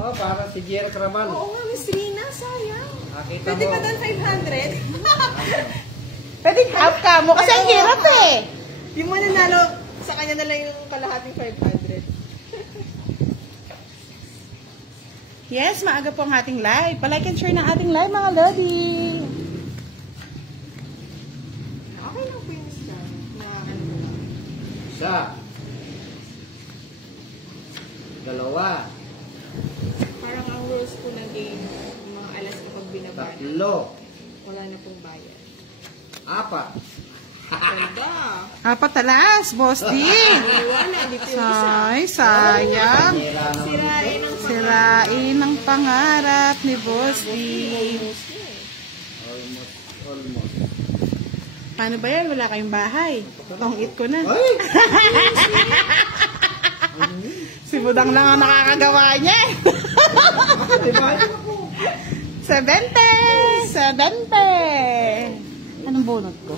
Oh, para si Jer Craval. Oo nga, Miss Rina, sayang. Nakita Pwede mo. ba doon 500? Pwede half ka mo kasi ang hirap eh. Yung mananalo, sa kanya na lang yung kalahating 500. Yes, maaga po ang ating live. Palike and share ng ating live, mga lodi. Okay lang po yung Miss Rina. Na ano mo lang. Isa. Dalawa. Parang ang rules po ng game, yung mga alas kapag binabana, Tatlo. wala na pong bayad. Apat. Ganda! Apat alas, Boss D. Wala, dito yung isa. Ay, sayang. Sira naman Sirain ito. ang Sirain ang pangarap ni Boss D. Almost. Paano ba yan? Wala kayong bahay. Tong-it ko na. Ay! Si Budang lang ang nakakagawa niya. Diba? Ano ako? 70! 70! Anong bunot ko?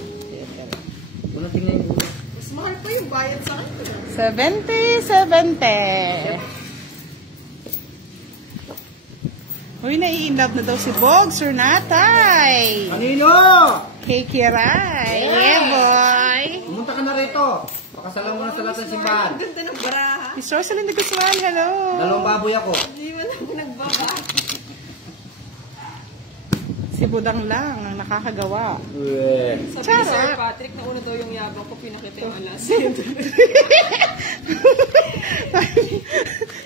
Una tingnan yung ulo. Mas mahal pa yung bayad sa akin. 70! Uy, nai-inlove na daw si Bog, Sir Natay. Kanino? Kay Kiray. Yeah, boy. Pumunta ka na rito. Pakasalan mo na sa lahat ng simbahan. Ang ganda ng baraha. Miss Rosalyn de Guzman, hello. Dalawang baboy ako. Hindi mo na nagbaba. Si Budang lang ang nakakagawa. Sabi ni Charot. Sir Patrick, nauna daw yung yabang ko, pinakita yung alas.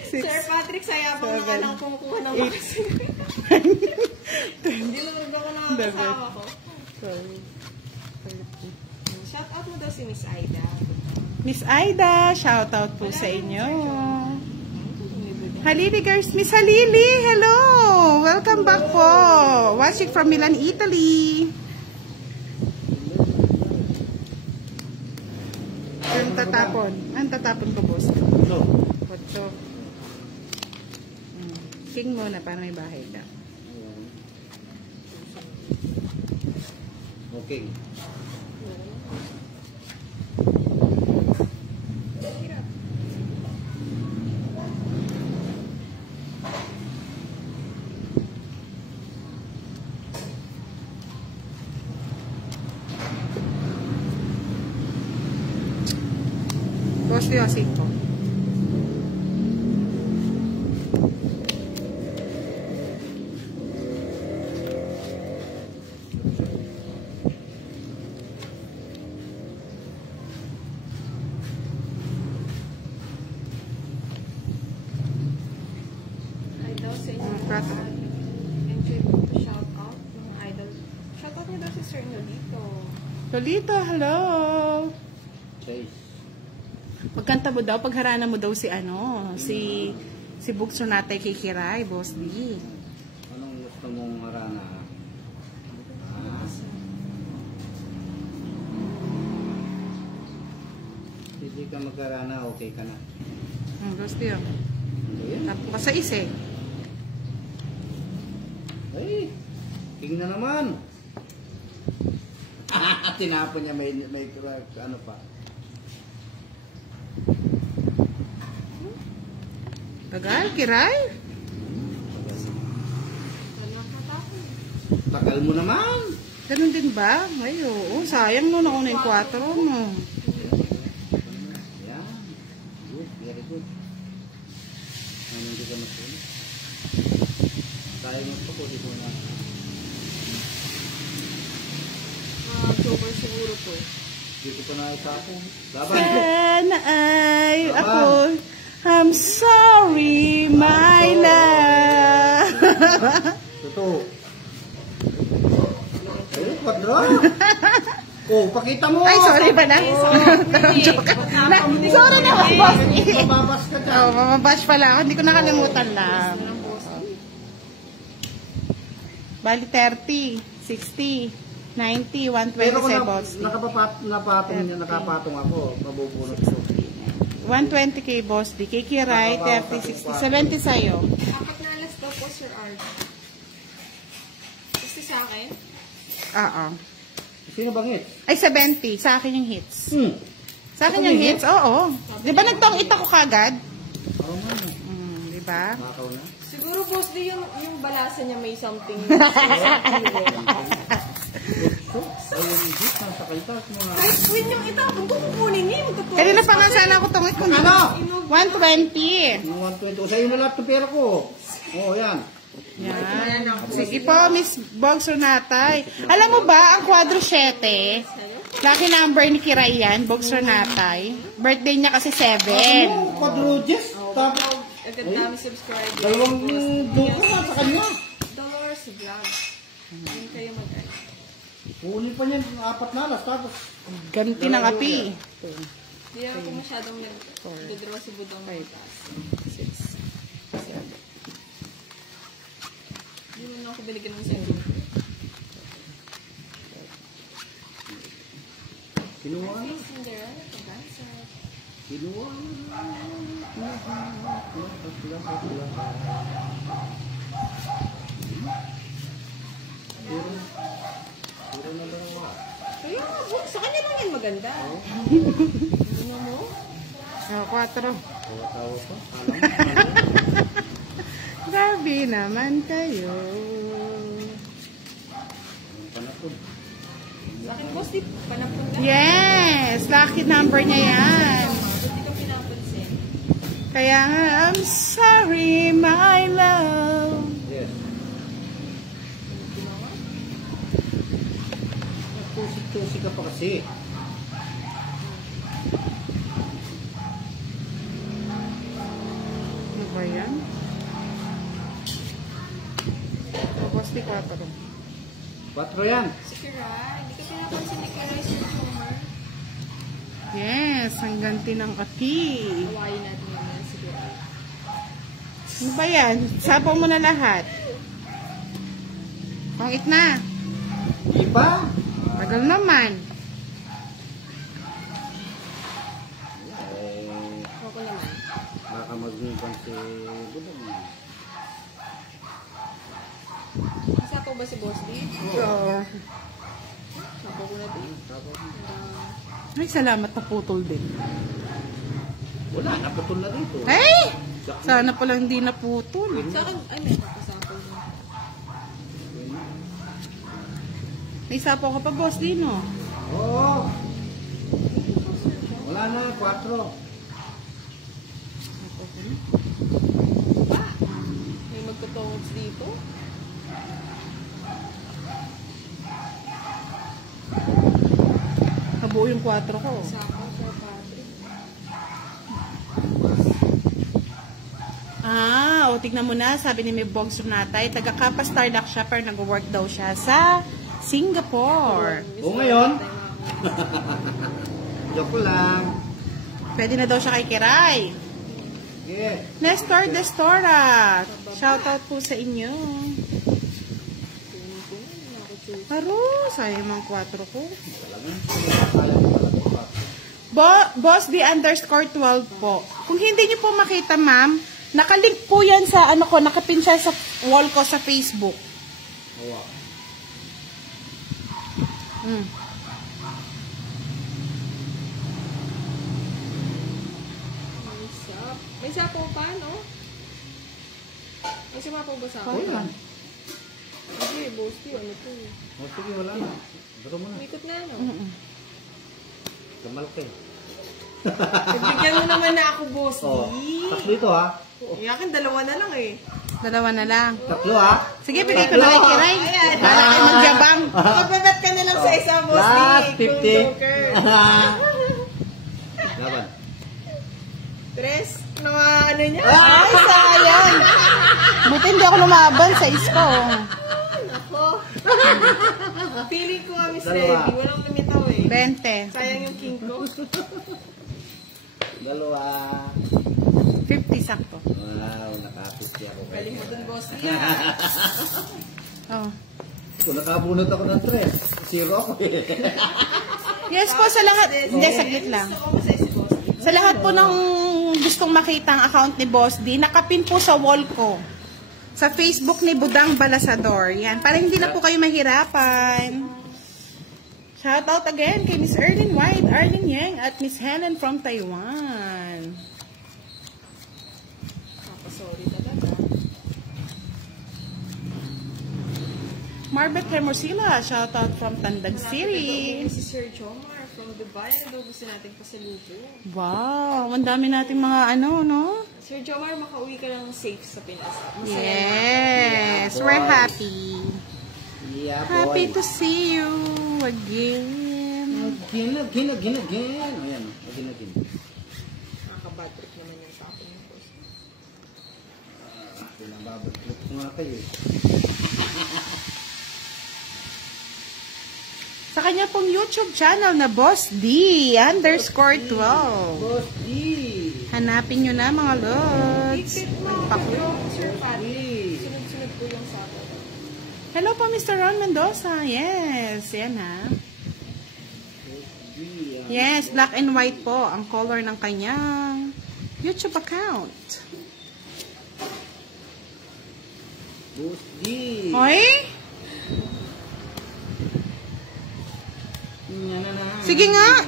Sir Patrick, sa yabang na ka nang kumukuha ng makas. Hindi mo ba ako nakakasama ko? Shout out mo daw si Miss Aida. Miss Aida, shout out po sa inyo. Halili girls, Miss Halili, hello! Welcome back po. Watching from Milan, Italy. Ang tatapon. Ang tatapon ko, boss. No. 8. King muna para may bahay ka. Okay. Boss, di 5. Hi daw sa inyo. Prato. Enjoy mo. Shout out mga idol. Shout out niyo daw si Sir Nolito. Lolito, hello! Chase. Pagkanta mo daw, pagharana mo daw si si Bugso Natay kay Kiray, Boss D. Anong gusto mong harana? Hindi ka magkarana, okay ka na. Boss D, oh. Ano yan? Tapo ka sa isa eh. Ay, king na naman. Tinapon niya may ano pa. Tagal, Kiray? Wala ka tapon. Tagal mo naman. Ganun din ba? Ay, oo. Sayang no, nauna yung 4 no. Yan. Good, very good. Ano hindi ka masunod? Tayo magpako, di ko na. October siguro po. Dito pa na itapo. Laban. Sana ay ako. I'm sorry, my love. Totoo. Ay, kwadra. Oh, pakita mo. Ay, sorry pa na. Joke. Sorry na, boss. Mababas ka dyan. Oh, mamabash pala ako. Hindi ko nakalimutan lang. Bali 30, 60, 90, 120 Pero kung seconds. nakapatong ako, mabubunot ko. 120 kay Boss D. Kay Kiray, 30, 60, 70 sa'yo. 4 na alas daw po, Sir Art. Kasi sa akin, Oo. Sino bang hit? Ay, 70. Sa akin yung hits. Sa akin Ako yung may hits, oo. Di ba nagtong ito ko kagad? Oo nga. Di ba? Makaw na. siguro boss di yung balasa niya may something. Ayun, hit. Nasa kaltas mga... Kahit queen yung itapon ko, kukunin niya. Kanina pa nga sana ako tungit kung Ano? 120. Yung 120. O sa'yo na lahat ng pera ko. Oo, yan. Yan. Sige po, Miss Bogs Renatay. Alam mo ba, ang kwadro 7, lucky number ni Kiray yan, Bogs Renatay. Birthday niya kasi 7. Ano? Quadroges? Tapos, Agad dami subscribers. dalawang duka na sa kanya. Dolores Vlog. Yun kayo mag-ano. Kunin pa niyan, 4 na alas. Tapos, Ganti ng api. Hindi ako masyadong nag-draw si Budong ng taas. 6, 7. Hindi mo na ako binigyan ng 7. kinuha na. Cinderella, pag-answer. Kinuha na. Puro na dalawa. Kaya nga, sa kanya lang yan maganda. Ano mo? 4. Tawa-tawa pa. Grabe naman kayo. Panapod. Sa akin, boss, di panapon lang. Yes! Lucky number niya yan. Ba't di ka pinapansin? Kaya nga, I'm sorry, my love. Yes. Ginawa? Tusik-tusik ka pa kasi. Ano ba yan? Tapos di 4. 4 yan. Si Kiray, di ka pinapansin ni Kiray sa Homer. Yes, ang ganti ng api. Hawaii natin naman si Kiray. Ano ba yan? Sapaw mo na lahat. Pangit na. Iba? Tagal naman. Ako naman. Baka mag-ibang si Budong. Sapaw ba si Boss D? Oo. Sapaw ko na din. Ay, salamat na putol din. Wala, naputol na dito. Ay! Sana pala hindi naputol. Sa akin, ay may papasapaw na. May sapaw ka pa, boss, Dino. Oo. Wala na, 4. May magtutungods dito. Nabuo yung 4 ko. Sapaw, Sir Patrick. Ah, o tignan mo na, sabi ni May Bogs Renatay, taga Kappa Starlock siya, pero nag-work daw siya sa Singapore. O ngayon? Joke lang. Pwede na daw siya kay Kiray. Yes. Nestor Destora, shoutout po sa inyo. Aro, sayang ang 4 ko. Boss D _12 po. Kung hindi niyo po makita, ma'am, nakalink po yan sa ano ko, nakapin siya sa wall ko sa Facebook. Oo. May sapaw pa, no? May sumapaw ba sa akin? Wala. Hindi, Boss D, ano to? O sige, wala na. Baro mo na. Umikot na, no? Kamalaki. Bigyan mo naman na ako, Boss D. Oo. Tatlo ito ha. Akin, 2 na lang eh. 2 na lang. Tatlo ha. Sige, bigay ko na kay Kiray. Para kayo magjabang. Magbabat ka na lang sa isa, Boss D. Last Kung 50. joker. Laban. 3. Mga ano niya? Ay, sayang. Buti hindi ako lumaban sa isko. Ako. Feeling ko nga, Miss Dalawa. Reggie. Walang lumitaw eh. 20. Sayang yung king ko. Dalawa. 50 sakto. Wow, nakapisti ako. Galing mo dun, Boss D. Oh. Kung nakabunot ako ng 3, 0 ako eh. Yes po sa lahat. Hindi, saglit lang. Gusto ko masaya si Boss D. Sa lahat po ng gustong makita ang account ni Boss D, nakapin po sa wall ko. Sa Facebook ni Budang Balasador. Yan, para hindi na po kayo mahirapan. Shout out again kay Miss Erlyn White, Arlene Yang, at Miss Helen from Taiwan. Sorry talaga. Marbet Hermosilla, shout out from Tandag City. Si Sir Jomar from Dubai. Ano daw gusto natin pasalubong? Wow, ang dami nating mga ano, no? Sir Jomar, makauwi ka lang safe sa Pinas. Yes, we're happy. Yeah, Happy boy. to see you again. Again. Ayan, again. Nakaka-bad trip naman yung tapo ng boss. Pinababatrip ko nga kayo. Sa kanya pong YouTube channel na Boss D _12. Boss D. Hanapin nyo na mga lods. Tikit mo. Sir Patrick. Sunod-sunod po yung sa akin. Hello po Mr. Ron Mendoza. Yes, yan ha. Yes, black and white po ang color ng kanyang YouTube account. Boss D. Hoy? Sige nga.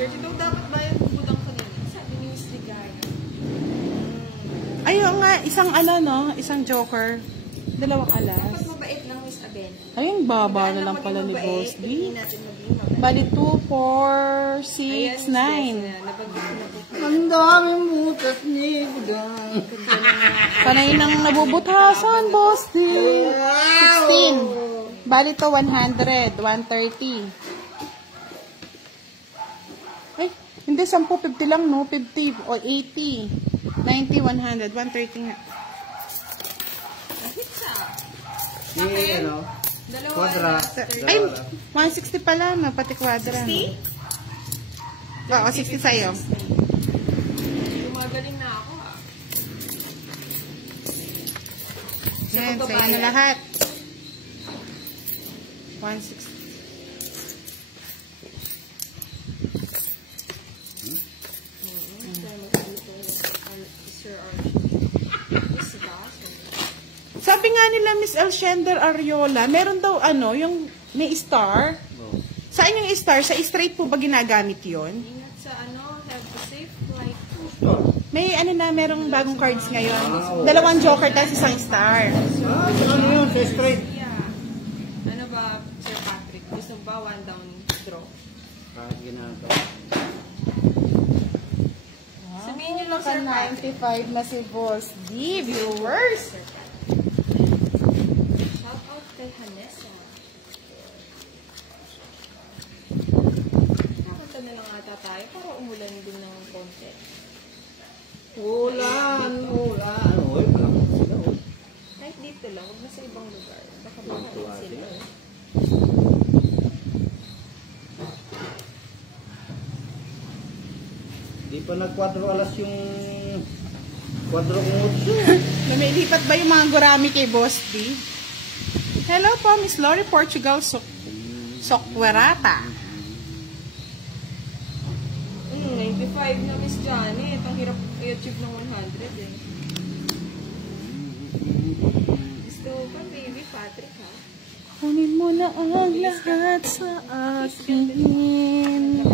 32 dapat ba yung budang kanina? Sabi ni Miss Ligaya. Ayun nga, isang ano no, isang joker. Dalawang Dapat alas. mabait lang Miss Aben. Ayun, baba na lang pala ni Boss D. Bali 2, 4, 6, 9. Ang daming butas ni Budang. Panay nang nabubutasan, Boss D. 16. Bali to 100, 130. Ay, hindi, 10, 50 lang, no? 50 o 80, 90, 100, 130 nga. Ni ano? Quadra. Ay, 160 pala, no? Pati kwadra. 60? Oo, 60 sa'yo. Gumagaling na ako ah. Yan, sa'yo na lahat. 160. Sabi nga nila Miss Elshender Ariola, meron daw ano, yung may star. Saan yung star? Sa straight po ba ginagamit yon? Ingat sa ano, have a safe flight. May ano na, merong bagong cards ngayon. Dalawang joker tapos isang star. Ano yun? Sa straight. Yeah. Ano ba, Sir Patrick? Gusto ba one down draw? Kahit ginagawa. Sabihin niyo lang, Sir Patrick. 95 na si Boss D, viewers. Shout out kay Hanessa. Nakanta na lang ata tayo para umulan din ng konti. Ulan. Uy, malakas sila. Kahit dito lang, huwag na sa ibang lugar. Baka baka sila. Di pa nag-4 alas yung 4 kumutso. Lumilipat ba yung mga gurami kay Boss D? Hello po, Miss Lori Portugal Sokwerata. 95 na Miss Janet. Ang hirap i-achieve ng 100 eh. Gusto pa, baby Patrick ha? Kunin mo na ang lahat sa akin.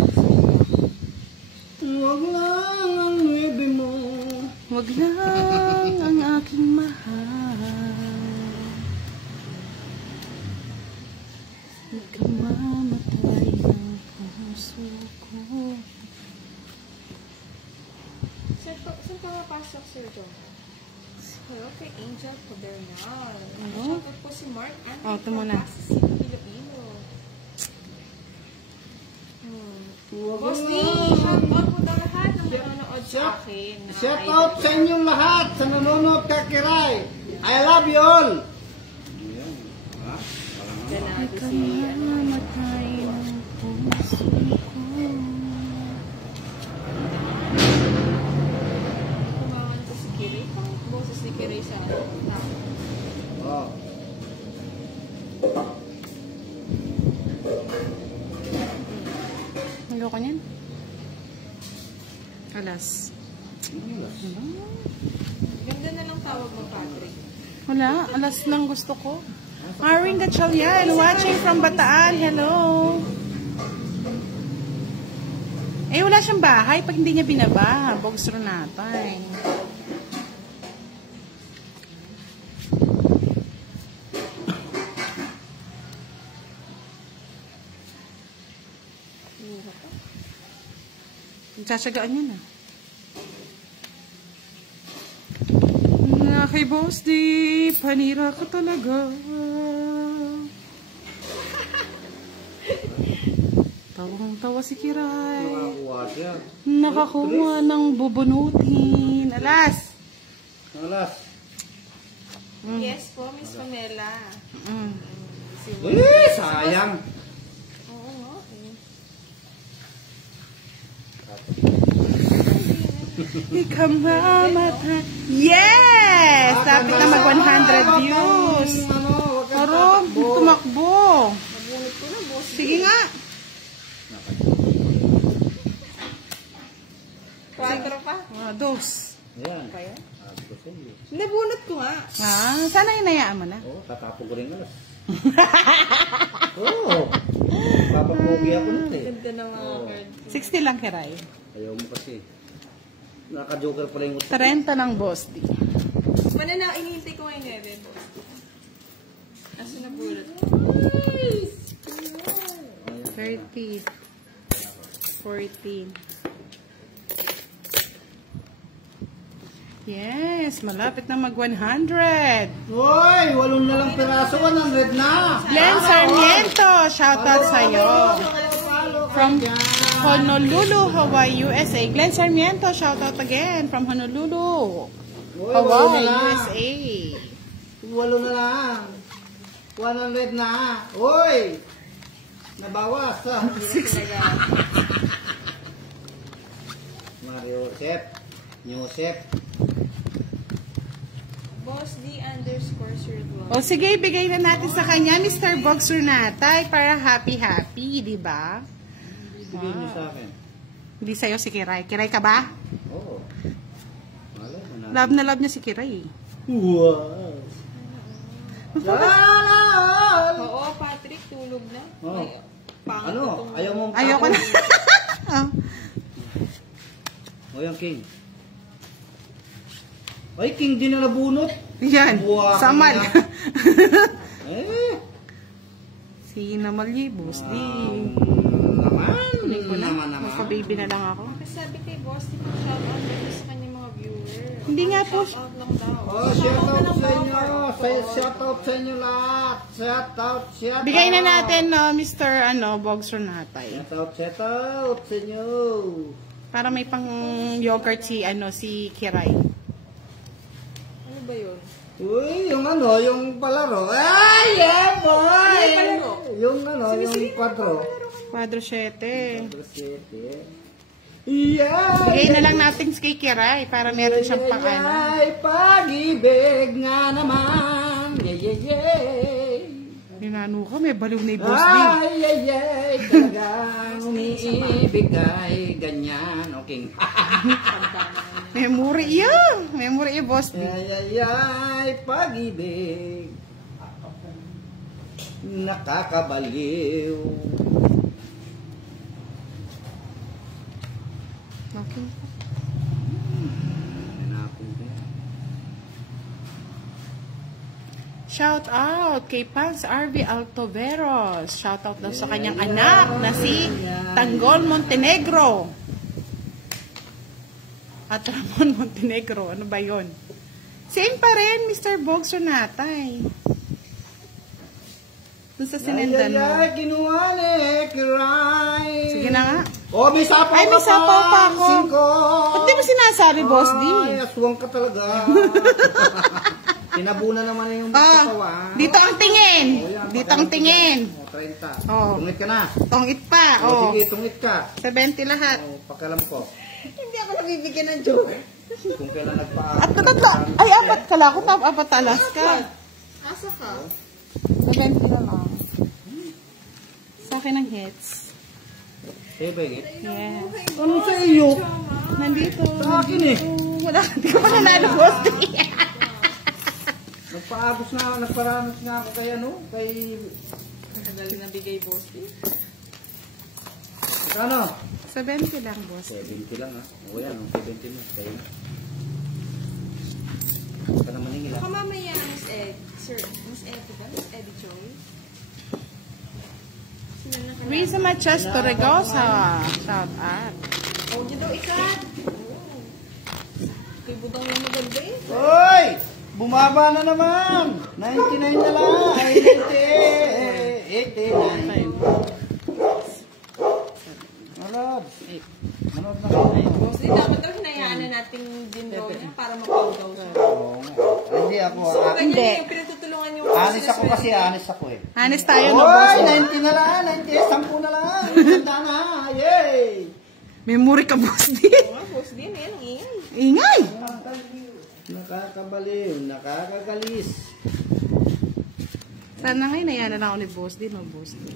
Huwag lang ang nuebe mo. Huwag lang ang aking mahal. Huwag kang mamatay ng puso ko. Saan ka mapasok, Sir John? Hello kay Angel Pobernal. Hello? Shoutout po si Mark Anthony. Oh, ito muna. Si Pilipino. Boss D, shoutout po daw lahat ng nanonood sa akin. Shout out sa inyong lahat sa nanonood kakiray. I love you all. Ganado Huwag si kang mamatay ng puso ko. kumawan ko si Kiray. Pang boses ni Kiray sa tao. Oh. Maloko niyan. Alas. Ganda na lang tawag mo, Patrick. Wala, alas lang gusto ko. Maring Gatchalian, watching from Bataan. Hello. Eh, wala siyang bahay pag hindi niya binaba. Bogs Renatay. Sasagaan yun ah. Kay Boss D, panira ka talaga. Tawang-tawa si Kiray. Nakakuha siya. Nakakuha ng bubunutin. Alas! Alas. Yes po, Miss Pamela. Si Sayang. Oo nga. Ikaw mamata. Yes! Dapat na mag 100 views. Oro, tumakbo. Nabunot ko na, boss. Sige nga. 4 pa. Dos. Ayan. Kaya? Sabi ko sa'yo. Nabunot ko nga. Sana inayaan mo na. Oo, tatapo ko rin alas. Oo. Papapogi ako nun eh. Ganda ng mga card. 60 lang, Kiray. Ayaw mo kasi. Naka-joker pala yung gusto. 30 ng Boss D. Mana na, inihintay ko ngayon 9, boss. Aso na bulot. 30. 14. Yes, malapit na mag 100. Hoy, 8 na lang piraso, 100 na. Glenn Sarmiento, shoutout sa'yo. From Honolulu, Hawaii, USA. Glenn Sarmiento, shoutout again from Honolulu, Hawaii, USA. 8 na lang. 100 na. Hoy! Nabawas ah. Mario Joseph. Boss D__shirt1. O sige, ibigay na natin sa kanya, Mr. Bogs Renatay, para happy-happy, di ba? Bigay niyo sa akin. Hindi sa'yo si Kiray. Kiray ka ba? Oo. Malay mo na. Love na love niya si Kiray. Wow. Oo, Patrick, tulog na. Oo. Ay, pangit Ano? itong- Ayaw mo Ayoko na. O yung king. Ay, king din na nabunot. Yan, Buwa ka samal. na. Eh. Si Namalye, Boss D. Naman. Magpa-baby na lang ako. Kasi sabi kay boss, di ba shoutout daw sa kanyang mga viewer. Hindi nga po. Shoutout lang daw. Oh, shoutout sa inyo. Shoutout sa inyo lahat. Shoutout. Bigay na natin, no, Mr. Bogs Renatay. Shoutout sa inyo. Para may pang yogurt si Kiray. Ano ba yun? Uy, yung palaro. Ay, yeah, boy! palaro? Yung 4. Quadro 7. Yeah! Bigay na lang natin kay Kiray para meron siyang pang Ay, pag-ibig nga naman. Yeah. Ninano ka, may baliw na yung Boss D. Ay, talagang umiibig ay ganyan. Okay. Memory yun. Memory yung Boss D. Ay, pag-ibig. Nakakabaliw. Okay. Shout out kay Pans RV Altoveros. Shout out daw sa kanyang anak na si Tanggol Montenegro. At Ramon Montenegro. Ano ba yun? Same pa rin, Mr. Bogs Renatay. Dun sa sinendan mo. Ay, kinuha ni Kiray. Sige na nga. Oh, may sapaw Ay, may ka sapaw pa ako. 5. Ba't di mo sinasabi, Boss D? Ay, aswang ka talaga. Tinabunan naman yung Oh, katawan. dito ang tingin. Oh, yan, Dito ang tingin. Oh, 30. Oh. Tungit ka na. Tongit pa. Oh, Oh. sige, tungit ka. 70 lahat. Oh, pakalam ko. Hindi ako nabibigyan ng joke. Kung kailan At katatlo. Ay, apat ka lang. Ako apat talas ka. Asa ka? 70 na lang. Sa akin ang hits. Sa'yo ba higit? Yes. Ano sa iyo? Nandito. Sa akin eh. Wala. Hindi ko pa nanalo, boss D. Nagparanos na ako kay ano? Kay... Tagal na bigay boss din. Ano? 70 lang, boss. 70 lang ha. O yan, 70 mo. Sa'yo na. Huwag ka na maningil ha. Baka mamaya, Miss Ed. Sir, Miss Eddie ba? Miss Eddie Joy? Sino na kailangan? Riza Machas Torregosa. Shout out. Oh, niyo daw ikat. Kay Budang yung maganda eh. Hoy! Bumaba na naman! 99 na lang! Ay, 89. Manood! Manood na kayo. Boss din, dapat daw hinayaan na natin din daw niya para mapag-daw siya. Oo nga. Hindi ako. So, ganyan Hindi. yung pinatutulungan niyo. Honest ako kasi, honest ako eh. Honest tayo, no, boss? Hoy! 90 na lang! 90! 10 na lang! Ganda na! Yay! Memory ka, boss D. Oo nga, boss din. Ayan, ang ingay. Ingay. Nakakabaliw, nakakagalis. Sana ngayon, nayana na ako ni boss D, no, boss D.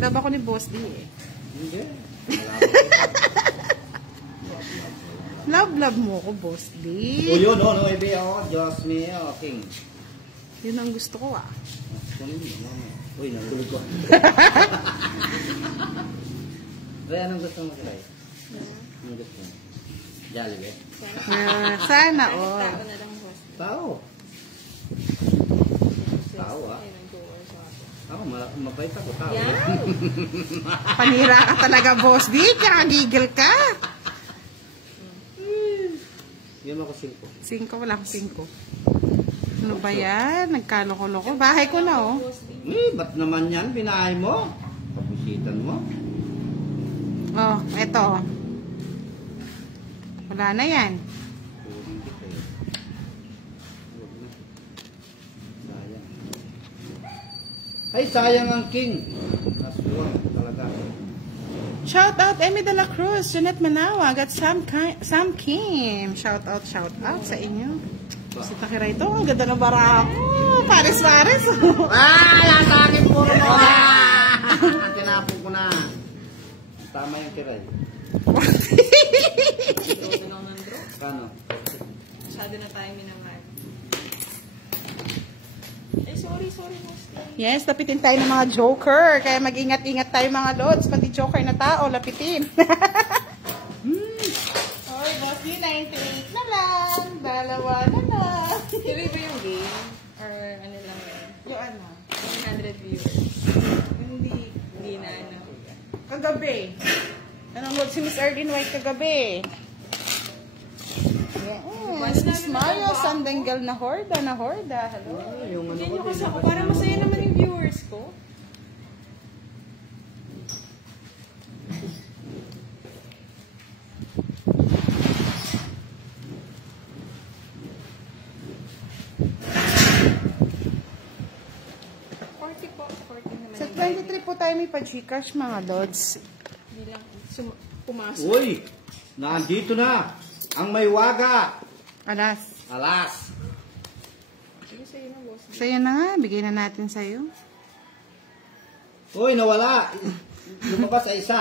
Love ako ni boss D eh. Hindi. Love mo ko, boss D. O yun, no, ibi ako. Diyos mio, king. Yun ang gusto ko, ah. Uy, nahulog ko. Ray, anong gusto mo, Ray? Anong gusto mo? Jollibee? Sana, Tao oh. na lang, boss. Tao. Tao, ah. Ayun, nag-go-or sa akin. Ako, mabait ako, tao. Yan! Panira ka talaga, boss D. Kakagigil ka. Yan ako, 5. 5, wala akong 5. Ano ba yan? Nagkaloko-loko. Bahay ko na, oh. Boss din. Ba't naman yan? Binahay mo? Papusitan mo? Oh, eto. Wala na yan. Kunin kita eh. Huwag na. Sayang. Ay, sayang ang king. Aswang talaga. Shout out, Emmy de la Cruz, Janet Manawag, at Sam Kim. Shout out sa inyo. Si Takira ito, ang ganda ng bara ko. Pares-pares. Yan sa akin puro mo. Tinapon ko na. Tama yung tiray. Ito lang ng draw. Kano? Masyado na tayo minamahal. Eh, sorry, boss din. Yes, lapitin tayo ng mga joker. Kaya mag-ingat-ingat tayo mga lods. Pati joker na tao, lapitin. Oy, boss, di 98 na lang. Dalawa na lang. Tuloy ba yung game? Or ano lang yun? Yung ano? 100 viewers. Hindi na ano. Kagabi. Nanonood si Miss Erlyn White kagabi. Yes, Miss Mario Sandangal na horda. Hello. Yung ano Hindi nyo ko, kasi ako. Para masaya naman yung viewers ko. Sa 23 po tayo may pa-Gcash mga lods. Hindi lang pumasok. Uy! Nandito na! Ang may waga! Alas. Alas! Sige sa'yo na, boss. Sa'yo na nga, bigay na natin sa'yo. Uy, nawala! Lumabas sa isa.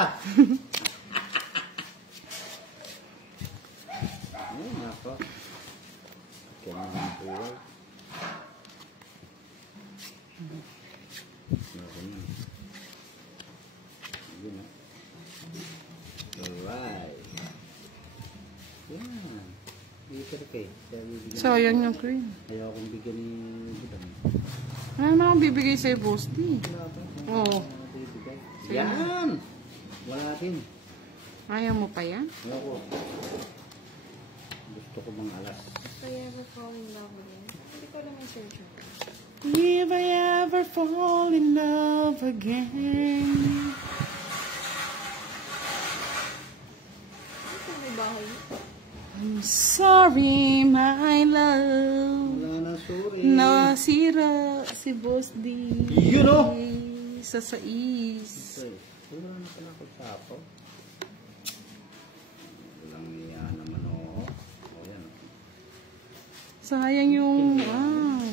Ay, nako. Kaya naman po. Alright. Yan. Ikar kay. So, yun yung cream. Ayaw akong bigyan ni Budang. Ano naman akong bibigay sa'yo, boss D? Oo. Yan! Wala din. Ayaw mo pa yan? Ayoko. Gusto ko mga alas. Kaya ako fall in love again. Hindi ko alam yung search mo. If I ever fall in love again. Ito may bahay. I'm sorry, my love. Wala nang sorry. Nasira si Boss D. Yun o! Sa sais. Okay. Wala na pala ako sapo. Walang iya naman o. O yan. Sayang yung... Wow.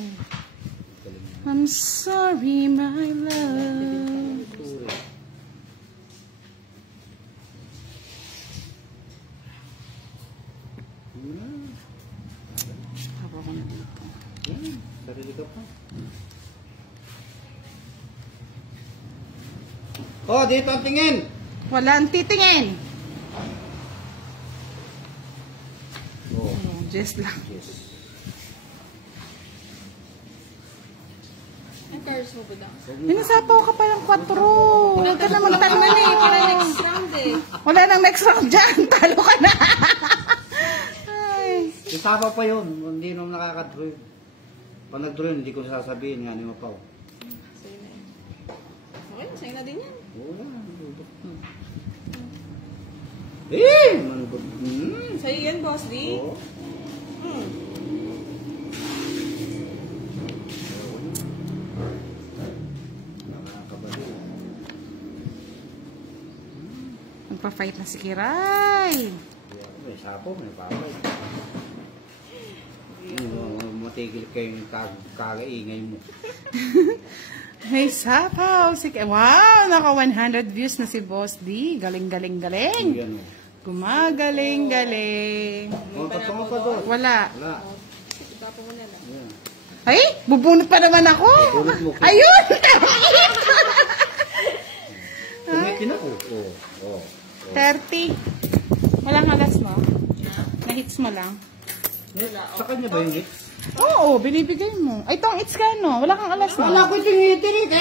I'm sorry, my love. Sorry. ko na dito. Yan, sarili ka pa. Oh, dito ang tingin. Walang titingin. Oh, Just lang. yes. Ang cards mo, Budang? Pinasapaw ka palang 4. Huwag ka na magtanong eh. Para next round eh. Wala nang next round dyan. Talo ka na. Ay. Itapa pa yun. Hindi nung nakaka-draw. Pag nag-draw yun, hindi ko sasabihin nga ni Mapaw. Sa'yo na yun. Okay, sa'yo na din yan. Wala. Eh! Manubot. Sa'yo yan, Boss D. Oo. Nakakabali. Magpa-fight na si Kiray. May sapo, may papay. Matigil kayo yung kagaingay mo. May sapaw. Wow, naka 100 views na si Boss D. Galing. Yan o. Gumagaling. Oh, tatong pa doon. Wala. Wala. Ipapa mo na lang. Yan. Ay, bubunot pa naman ako. Bubunot mo. Ayun! Tumitin ako. Oh. 30. Walang alas mo? Na-hits mo lang? Sa kanya ba yung hits? Oo, binibigay mo. Ay, itong hits ka, no? Wala kang alas mo. Wala ko tingitin eh.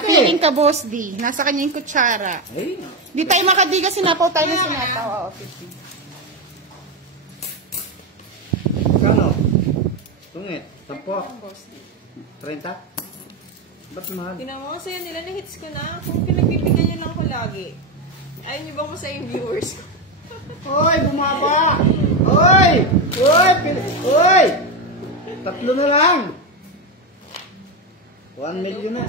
Feeling ka, Boss D. Nasa kanya yung kutsara. Ay. Di tayo makadiga, sinapaw tayo ng sinapaw. Oo, 50. Kano? Tungit. 10. Boss D. 30? Ba't mahal? Tinan mo, sa'yo nila na-hits ko na. Kung pinagbibigyan nyo lang ako lagi. Ayaw nyo bang masaya yung viewers ko? Hoy, bumaba! Hoy! Hoy! 3 na lang! 1 million na.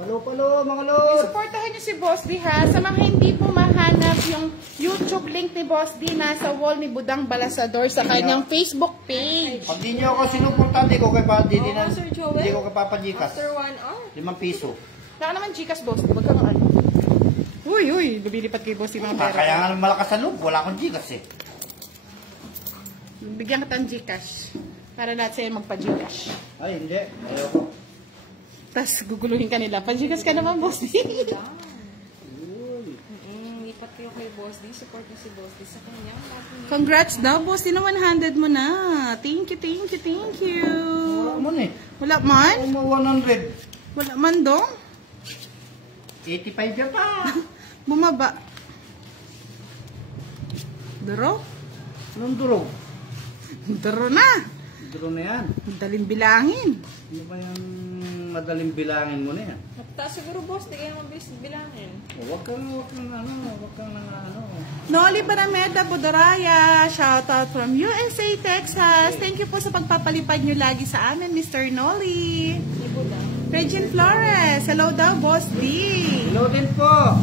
Palo, mga lord! Supportahan niyo si Boss D, ha? Sa mga hindi po mahanap yung YouTube link ni Boss D, nasa wall ni Budang Balasador sa kanyang Facebook page. Pag di nyo ako sinuporta, di ko kay Sir Joel. Hindi ko kay papajikas. After 1 hour. 5 piso. Wala naman Gcash, Boss D. Wag kang ano. Uy, lumilipat kay Boss D mga pera. Kaya nga malakas sa loob, wala akong jikas eh. Bigyan kita ng Gcash. Para lahat sa'yo magpa-Gcash. Ay, hindi. Ayoko. Tapos guguluhin ka nila. Pa-Gcash ka naman, Boss D. Lipat kayo kay Boss D. Support niyo si Boss D sa kanya. Congrats daw, Boss D, na 100 mo na. Thank you. Wala mo eh. Wala man? 100. Wala man dong? 85 yan pa. Bumaba. Duro? Anong durog? Duro na. Durog na yan. Madaling bilangin. Ano ba yung madaling bilangin mo na yan? Taas siguro, Boss. Di kaya mabilis bilangin. Huwag kang Noli Barameda Budoraya, shoutout from USA, Texas. Thank you po sa pagpapalipad nyo lagi sa amin, Mr. Noli. Ni Budang. Regine Flores, hello daw, Boss D. Hello din po.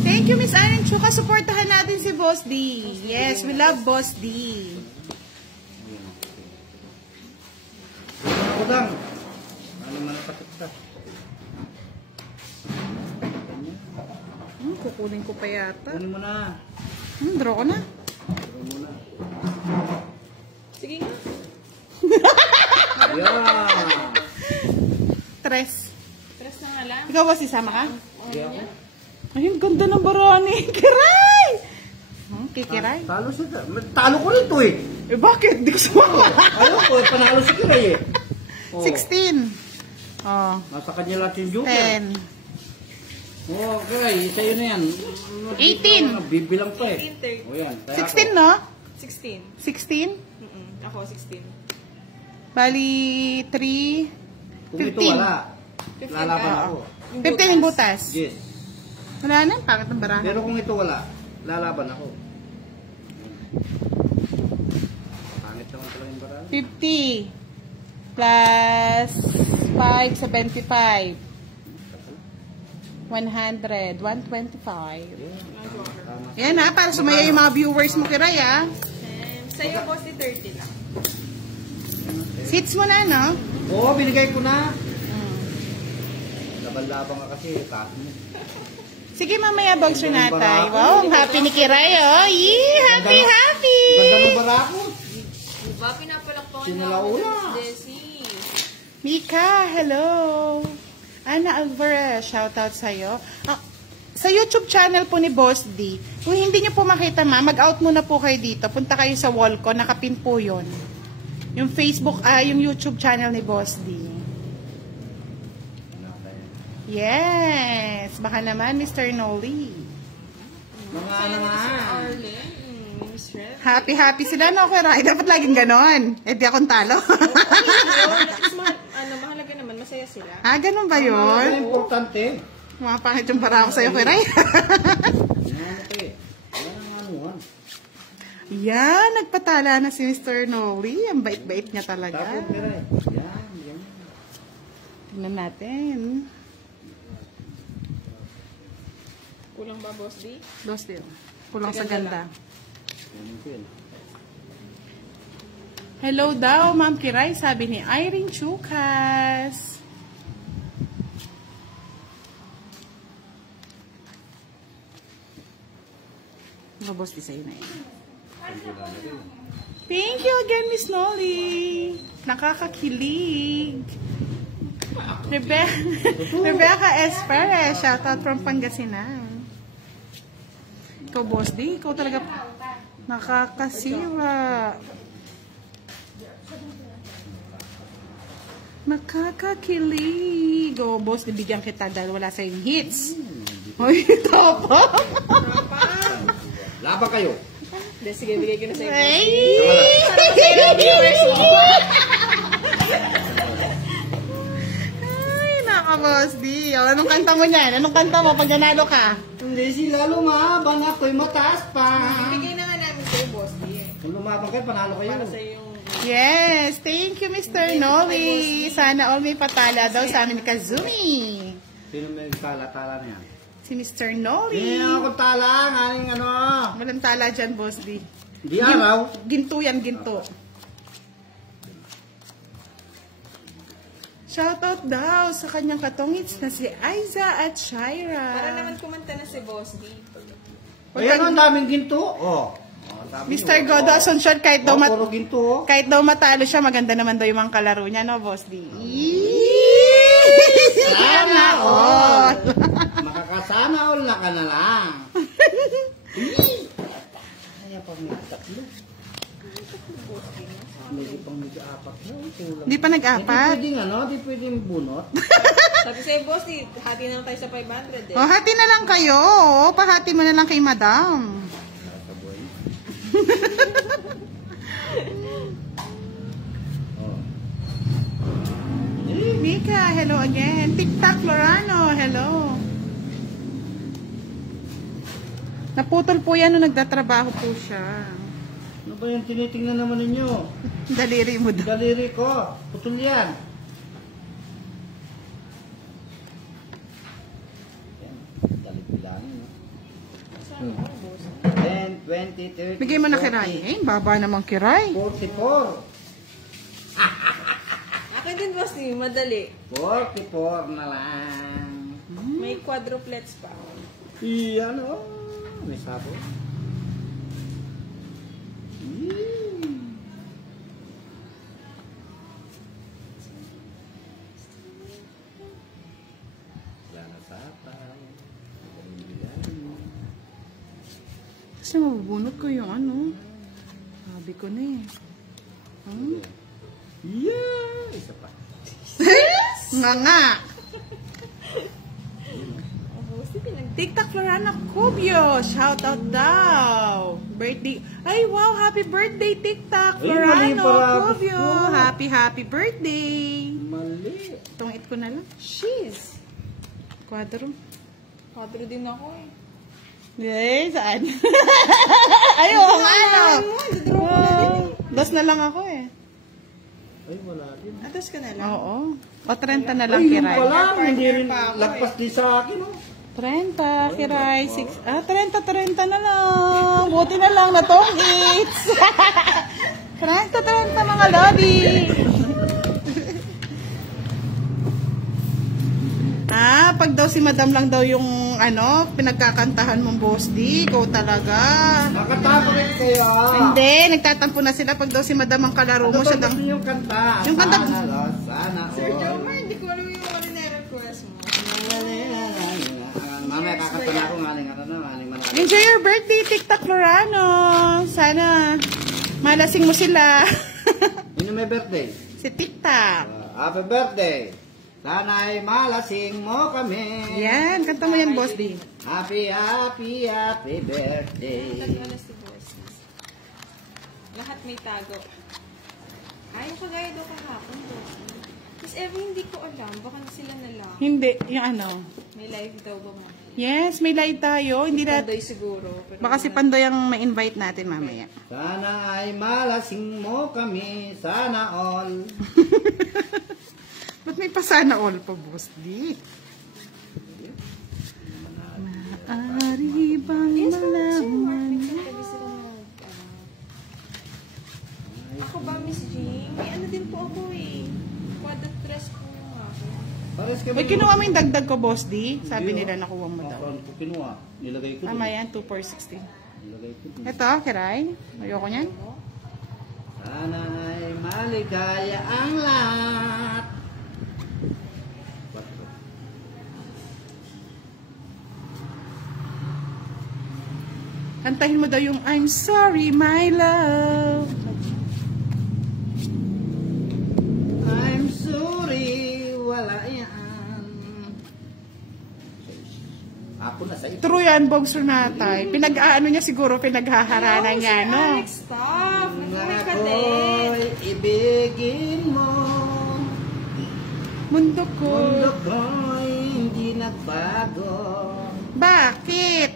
Thank you, Miss Ann Chuka. Supportahan natin si Boss D. Yes, we love Boss D. Budang. Ano man ang patikta? Kukunin ko pa yata. Kunin mo na. Draw ko na. Durog mo na. Sige nga. Yeah. Tres. Press na nga lang. Ikaw, Boss, isama ka? Hindi ako. Ay, ang ganda ng barani. Kiray! Kikiray? Talo siya. Talo ko rin to eh. Eh, bakit? Di ko sumama. Ayaw ko, panalo si Kiray eh. Oh. 16. Oh. Nasa kanya lahat yung joker. 10. Oo, Kiray, sa'yo na yan. 18. Bibilang pa eh. 18, 30. O yan. 16, no? 16. 16? Ako, 16. Bali, 3. Kung ito 15. wala, 15 lalaban ka. ako. 15 yung butas. Yes. Wala na, pangit ng barahan. Pero kung ito wala, lalaban ako. Pangit naman pala yung barahan. 50 plus 5, 75. 100, 125. Yan ha, para sumaya yung mga viewers mo, Kiray, ha? Sa'yo, Boss, di 30 lang. Seats mo na, no? Oo, binigay ko na. Laban-labang ka kasi, kaso mo. Sige, mamaya, Bogs Renatay. Wow, ang happy ni Kiray, oh. Yee, happy! Ganda ng barakot. Ba, pinapalakpakan Sino na ako launa? ng Desi. Mika, hello! Ana Alvarez, shoutout sa'yo. Sa YouTube channel po ni Boss D, kung hindi nyo po makita mag-out muna po kayo dito. Punta kayo sa wall ko, nakapin po yun. Yung Facebook, yung YouTube channel ni Boss D. Yes! Baka naman, Mr. Noli. Mga ano Kaya nga. nito si Arlen, Miss Ref. Happy sila, no? Kuya, dapat laging ganon. Di akong talo. Mahalaga naman, masaya sila. Ganun ba Ang yun? importante. Mga pangit yung para ako sa'yo, Kuya. Ano to eh. Yan ang anuhan. Yan, nagpatala na si Mr. Noli. Ang bait-bait niya talaga. Tapos tira eh. Yan. Tingnan natin. Kulang ba, Boss D? Dos din. Kulang sa ganda. Yan ko yun. Hello daw, Ma'am Kiray, sabi ni Irene Chukas. Mabos di sa'yo na yun. Thank you again, Miss Nolly. Nakakakilig. Rebecca Esperes, shoutout from Pangasinan. Ikaw, Boss D, ikaw talaga nakakasiwa. Nakakakilig. Oh, Boss, nabigyan kita dahil wala sa yung hits. Ay, tapa. Laban kayo. Hindi, sige, bigay ko na sa'yo. Ay! Ay, naka-Boss D. Oh, anong kanta mo niyan? Anong kanta mo pag nanalo ka? Hindi sila lumaban, ako'y mataas pa. Bigay na nga namin sa'yo, Boss D. Kung lumaban kayo, panalo kayo. Para sa'yo yung... Yes, thank you, Mr. Noli. Sana all may patala daw sa amin ni Kazumi. Sino may tala-tala niya? Si Mr. Noli. Hindi ako tala, ngaling ano. Walang tala dyan, Boss D. Hindi araw. Ginto yan, ginto. Shoutout daw sa kanyang katongits na si Aiza at Shira. Para naman kumanta na si Boss D. Ayan ang daming ginto. Oh. Mr. Godo Asuncion, kahit daw, Puro ginto. kahit daw matalo siya, maganda naman daw yung mga kalaro niya, no, Boss D? Sana all! Makakasana all na ka na lang. Kaya pa may tatlo. Medyo pang medyo apat na. Hindi pa nag-apat. Hindi pwedeng ano, hindi pwedeng bunot. Sabi sa'yo, Boss D, hati na lang tayo sa 500 eh. O, hati na lang kayo. O, pahati mo na lang kay Madam. Oh. Mika, hello again. TikTok Florano, hello. Naputol po yan nung nagtatrabaho po siya. Ano ba yung tinitingnan naman ninyo? Daliri mo daw. Daliri ko. Putol yan. Dalit bilangin, no? 10, 20, 30, Bigay mo na kiray. Eh, baba naman kiray. 44. Akin din, Boss D, madali. 44 na lang. May quadruplets pa. Iyan, oh. May sabo. Yan na sapay. Kasi mabubunot ko yung ano. Sabi ko na eh. Hmm? Yeah! Isa pa. Nga nga. Oh, Boss D, TikTok Florana Cubio. Shout out daw. Birthday. Ay, wow. Happy birthday, TikTok Ay, mali Florano para Cubio. gusto. Happy birthday. Mali. Tungit ko na lang. Cheese. Quadro. Quadro din ako eh. Eh, saan? Ay, oo nga, no. Dos na lang ako eh. Ay, wala din. Atas ka na lang. Oo. O, 30 na lang, Ay, yung Kiray. pala. Hindi rin Pa ako eh. lagpas din sa akin, oh. 30, Kiray. 30 na lang. Buti na lang na tong eats. 30 mga lobby. Pag daw si Madam lang daw yung ano, pinagkakantahan mong boss D. Ikaw talaga. Nakatapo rin kayo. Hindi, nagtatampo na sila pag daw si madam ang kalaro mo. Ano Siya ba dang... gusto yung kanta? Yung kanta- Sana. Sir Jomar, hindi ko alam yung ano na-request mo. Mamaya kakanta na ako maling ano na, maling manalo. Enjoy your birthday, TikTok Lorano. Sana malasing mo sila. Yun yung may birthday. Si TikTok. Happy birthday. Sana'y malasing mo kami. Yan, kanta mo yan, boss D. Happy, happy, happy birthday. Nag-ano si boss. Lahat may tago. Ay, yung kagaya daw kahapon, boss. Miss Evie, hindi ko alam. Baka sila na lang. Hindi, yung ano. May live daw ba mo? Yes, may live tayo. Hindi na... Pandoy siguro. Pero Baka si Pandoy ang ma-invite natin mamaya. Sana ay malasing mo kami. Sana all. Ba't may pasana all pa, boss D? Maaari bang malaman? Ako ba, Miss Jean? May ano din po ako eh. Quadrat dress po yung ako. Pares kami. May kinuha mo yung dagdag ko, boss D? Sabi nila nakuha mo daw. Ako ko kinuha. Nilagay ko. Tama yan, 2,460. Nilagay ko. Ito, kiray. Ayoko niyan. Sana ay maligaya ang lahat. Kantahin mo daw yung I'm sorry, my love. I'm sorry, wala yan. Ako na sa ito. True yan, Bogs Renatay. Pinag-aano niya siguro, pinaghaharana niya, no? Alex, stop! Nagmamay ka din. Ako'y ibigin mo. Mundo ko. Mundo ko'y hindi nagbago. Bakit?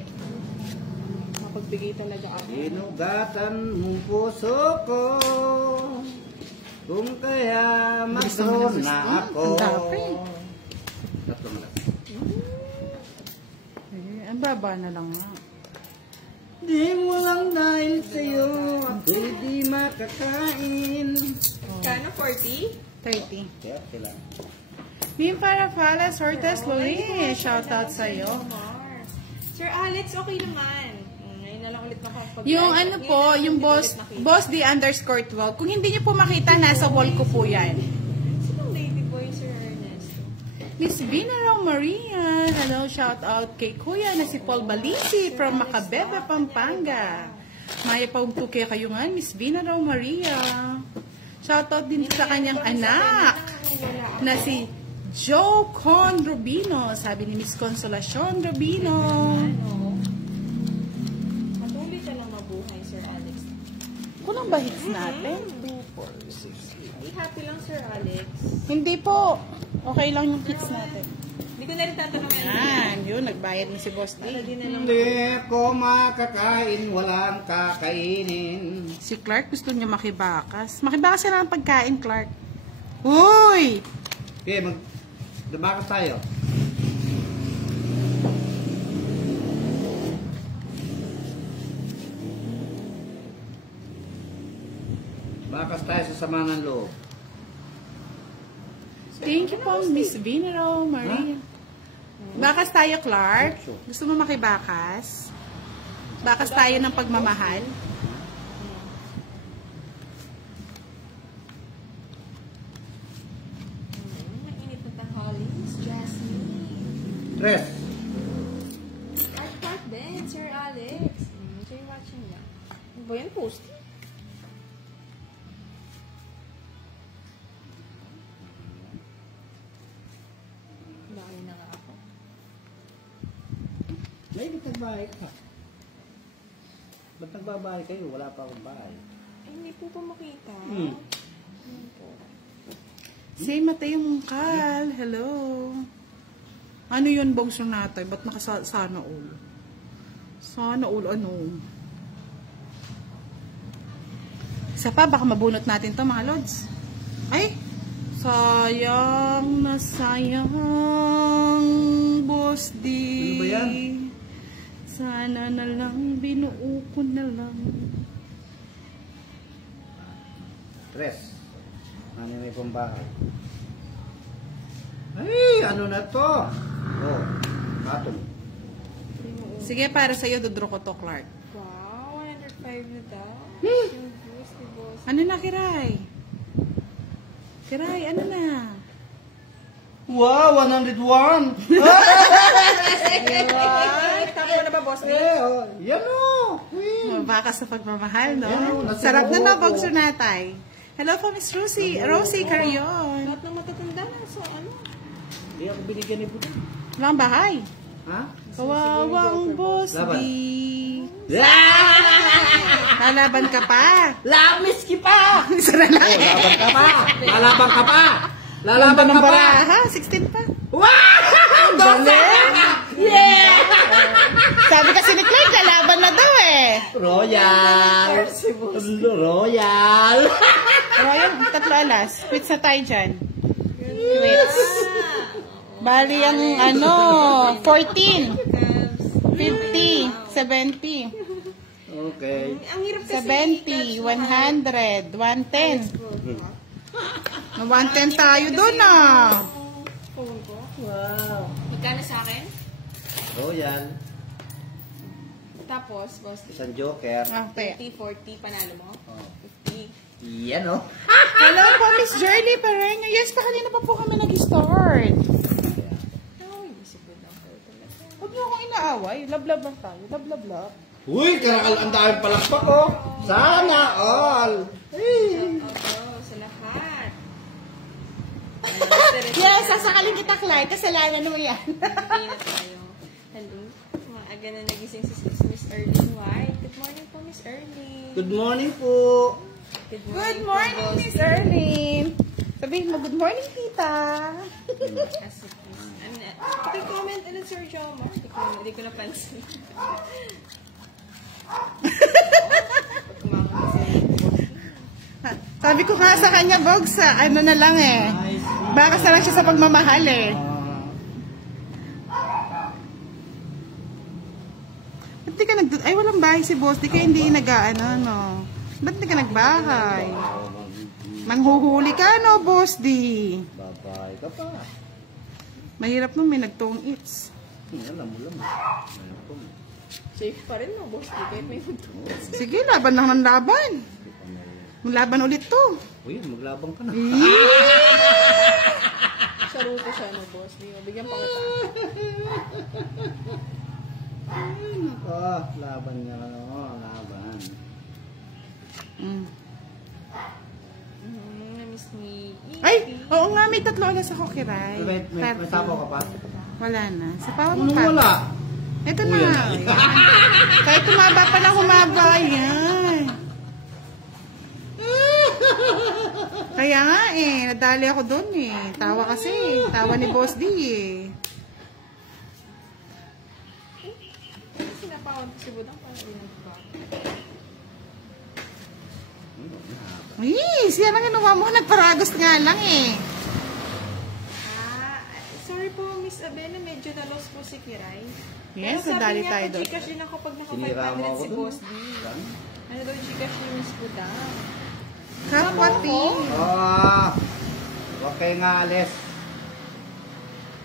Mapagbigay talaga ako. Sinugatan mong puso ko. Kung kaya magkaroon na ako. Ang dami. Tatlong lang. Ang baba na lang nga. Di mo lang dahil sa'yo ako'y di makakain. Kano, 40? 30. Kaya sila. Mim para Falas, Hortes, Louis. Shoutout sa'yo. Omar. Sir Alex, okay naman. Ngayon na lang ulit makapag- Yung ano po, yung boss D_12. Kung hindi niyo po makita, nasa wall ko po yan. Sinong lady boy, Sir Ernesto? Miss Vinara Maria. Hello, shout out kay Kuya na si Paul Balisi from Macabebe, Pampanga. Maya pa umtuke kayo nga, Miss Vinara Maria. Shout out din sa kanyang anak na si Joe Con Rubino. Sabi ni Miss Consolacion Rubino. Ano? Patuloy ka lang mabuhay, Sir Alex. Kulang ba hits natin? 2, 4, 6. Be happy lang, Sir Alex. Hindi po. Okay lang yung hits natin. Hindi ko na rin tatanungin. Yan, yun. Nagbayad na si Boss D. Hindi na lang. Hindi ko makakain, walang kakainin. Si Clark gusto niya makibakas. Makibakas na ng pagkain, Clark. Uy! Okay, dabakas tayo. Bakas tayo sa sama ng loob. Thank you po, Miss Vinero Maria. Bakas tayo, Clark. Gusto mo makibakas? Bakas tayo ng pagmamahal. Mainit na tanghali, Miss Jasmine. Tres. Art Ben, Sir Alex. Enjoy watching that. Ano ba yan, post? Dami na nga ako. May nagbahay ka. Ba't nagbabahay kayo? Wala pa akong bahay. Ay, hindi po pa makita. Hmm. Ano po? Si Mateo Mungkal. Hello. Ano yun, Bong Sunatay? Ba't nakasana all? Sana all ano? Isa pa, baka mabunot natin to mga lods. Ay! Sayang na sayang, Boss D. Ano ba yan? Sana na lang, binuo ko na lang. Tres. Ano may pambahay? Ay, ano na to? Oh, katong. Sige, para sa'yo, dudro ko to, Clark. Wow, 105 na daw. Yung boost ni boss. Ano na, Kiray? Kiray, ano na? Wow, 101! Ay, tama na ba, boss? Yan o! Baka sa pagmamahal, no? Yeah, Sarap na na, nasimuho Bogs Runatay. Hello po, Miss Rosie. Rosie Carion. Lahat ng matatanda na. So, ano? Hindi ako binigyan ni Budang. Walang bahay. Ha? Kawawang boss, Laban. di. Lalaban ka pa. Lamis ki pa! Isa na lang. Lalaban ka pa! Lalaban ka pa! Lalaban Ng ka pa! baraha, 16 pa. Wow! Galing! Yeah! Sabi kasi ni Clark, lalaban na daw eh. Royal! Royal! Royal, 3 alas. Quits na tayo dyan. Quits. Bali ang ano, 14, 50, 70, Okay. Ang hirap kasi. 70, 100, 110. 110 tayo doon ah. Phone ko. Wow! Magkano sa akin? Royal. Tapos, boss, Isang joker. Okay. 30, 40, panalo mo? Oh. 50. Yan o. Hello po, Miss Journey Parenga. Yes, pa kanina pa po kami nag-start. Ay, busy po na ako talaga. Huwag niyo akong inaaway. Love-love lang tayo. Love-love. Uy, karakal ang dami palakpak oh. Sana all. Hey. Oo, sa lahat. Yes, sasakalin kita, Clark. Kasalanan mo yan. Bigay na tayo. Hello. Maaga na nagising si Miss Erlyn White. Good morning po, Miss Erlyn. Good morning po. Good Good po, morning, boss. Miss Erlyn. Sabihin mo, good morning, tita. Kasi, comment ulit, Sir Jomar. Hindi ko napansin. Sabi ko nga sa kanya, Bogs, ano na lang eh. Baka sa lang siya sa pagmamahal eh. Ba't di ka ay walang bahay si boss, di ka hindi nag-ano, no? Ba't di ka nagbahay? Manghuhuli ka, no, boss, di? Babay ka pa. Mahirap nung may nagtong eats. Alam mo lang. Safe pa rin, no, boss. Di kahit may magtuwa. Sige, laban lang ng laban. Maglaban ulit to. Uy, maglabang ka na. Saruto siya, no, boss. Di, bigyan pa kita. Oh, laban nga ano, laban. Namiss ni Ay, oo nga, may 3 alas ako, Kiray. May sapo ka pa? Wala na. Sa pawa mo Ano pa. wala? Ito na. Ayan. Kahit humaba pa lang humaba, yan. Kaya nga eh, nadali ako doon eh. Tawa kasi. Tawa ni Boss D eh. Sinapawad ko si Budang para rin nagbago. Uy, siya lang ginawa mo. Nagparagos nga lang eh. Sorry po, Miss Abena, medyo na-lost po si Kiray. Yes, Pero nadali tayo sabi niya, doon. Gcash din ako pag Sinira mo naka-500 ako si dun. Boss D. Ano daw Gcash ni Miss Budang? Kapwati. Oh, huwag kayo nga alis.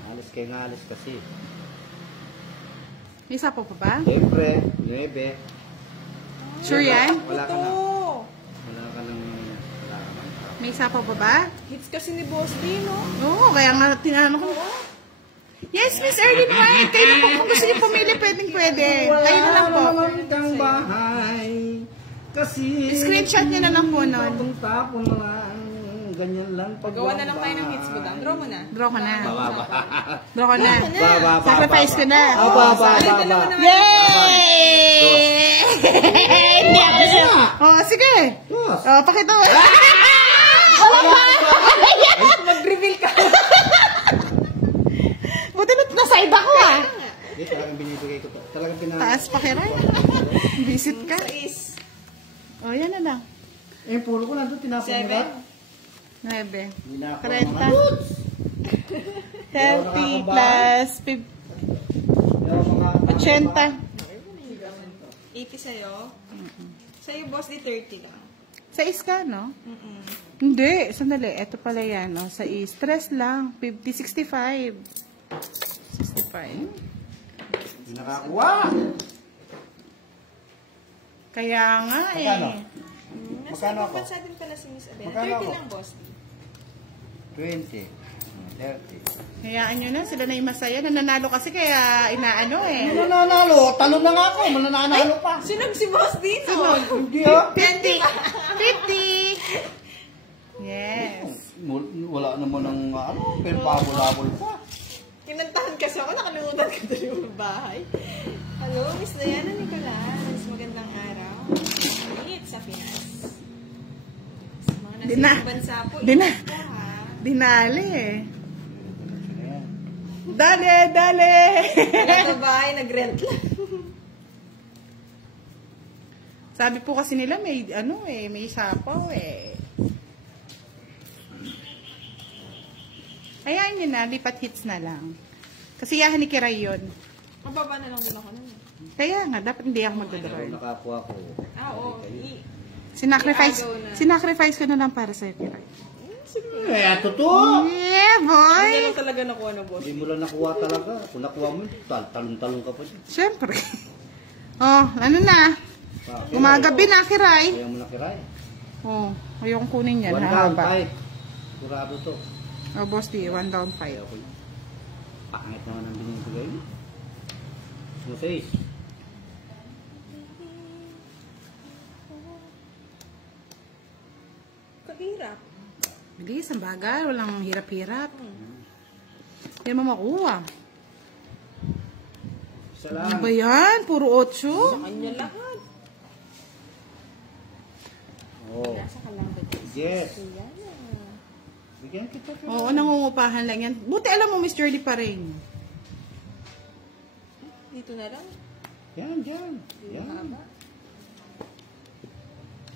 Alis kayo nga alis kasi. May sapo pa ba? Siyempre, 9. Sure yan? Wala ka na. Ito. Wala ka nang... Wala ka nang... May sapo pa ba? Hits kasi ni Boss D, no? Oo, kaya nga tinanong ko. Yes, Miss Erlyn White. Kayo na po kung gusto niyo pumili, pwede. Kayo na lang po. Wala kang bahay. Kasi... Screenshot niyo na lang po nun. Tapon na lang. Ganyan lang. Pagawa na lang tayo ng hits Budang. Draw mo na. Draw ko na. Bababa. Draw ko na. Baba. Sacrifice ko na. Baba. Yay! Hindi ako siya. Oh, sige. Yes. Oh, pakita mo. Wala pa. Mag-reveal ka. Buti na side ako ah. Hindi, talagang binibigay ko to. Talagang Taas pa kiray. Visit ka. Is Oh, yan na lang. Eh, puro ko nandun. Tinapon mo ba? 9. Hindi na ako 30. mga roots. 30 plus 80. 80 sa'yo. Sa'yo, Boss D, 30 lang. Sa is ka, no? Hindi. Sandali. Ito pala yan, no? Sa is. Stress lang. 50, 65. 65. Hindi nakakuha. Kaya nga Magkano? eh. Nasa Magkano ibang ako? bansa din pala si Miss Adele. Magkano 30 ako? lang, boss. 20. 30. Hayaan nyo na, sila na yung masaya. Nananalo kasi kaya inaano eh. Mananalo. Talon na nga ako. Mananalo pa. Sunog si boss dito. Hindi ah. 50! 50! Yes. Wala naman ng ano. Pero pabol-abol pa. Kinantahan kasi ako, nakalimutan ko doon yung bahay. Hello, Miss Diana Nicolas. Magandang araw. Init sa Pinas. Sa mga nasa ibang bansa po, init po ha. Dinali eh. Dale, dale! Wala sa bahay, nag-rent lang. Sabi po kasi nila may ano eh, may sapaw eh. Hayaan nyo na, lipat hits na lang. Kasi yahan ni Kiray yun. Mababa na lang din ako nun. Kaya nga, dapat hindi ako Pero magdodroid. nakakuha ko. Oo. Sinacrifice ko na lang para sa'yo, Kiray. Totoo. Yeah, boy! Hindi lang talaga nakuha ng boss. Hindi mo lang nakuha talaga. Kung nakuha mo, talong-talong ka pa dyan. Siyempre. Oh, ano na? Umagabi na, Kiray. Kaya mo nakiray. Oh, ayokong kunin yan. One down, Haba. 5. Kurado to. Oh, boss, di. 1 down 5. Kaya ko yun. Pangit naman ang binibigay mo. No face. Kahirap. Bilis, ang bagal. Walang hirap-hirap. Hindi mo makuha. Isa Ano lang. ba yan? Puro 8? Sa kanya lahat. Oh. Nasa kalambot. Yes. Yan na. Bigyan kita. Oo, nangungupahan lang yan. Buti alam mo, Miss Jordy pa rin. Dito na lang. Yan, dyan. Yan. Haba.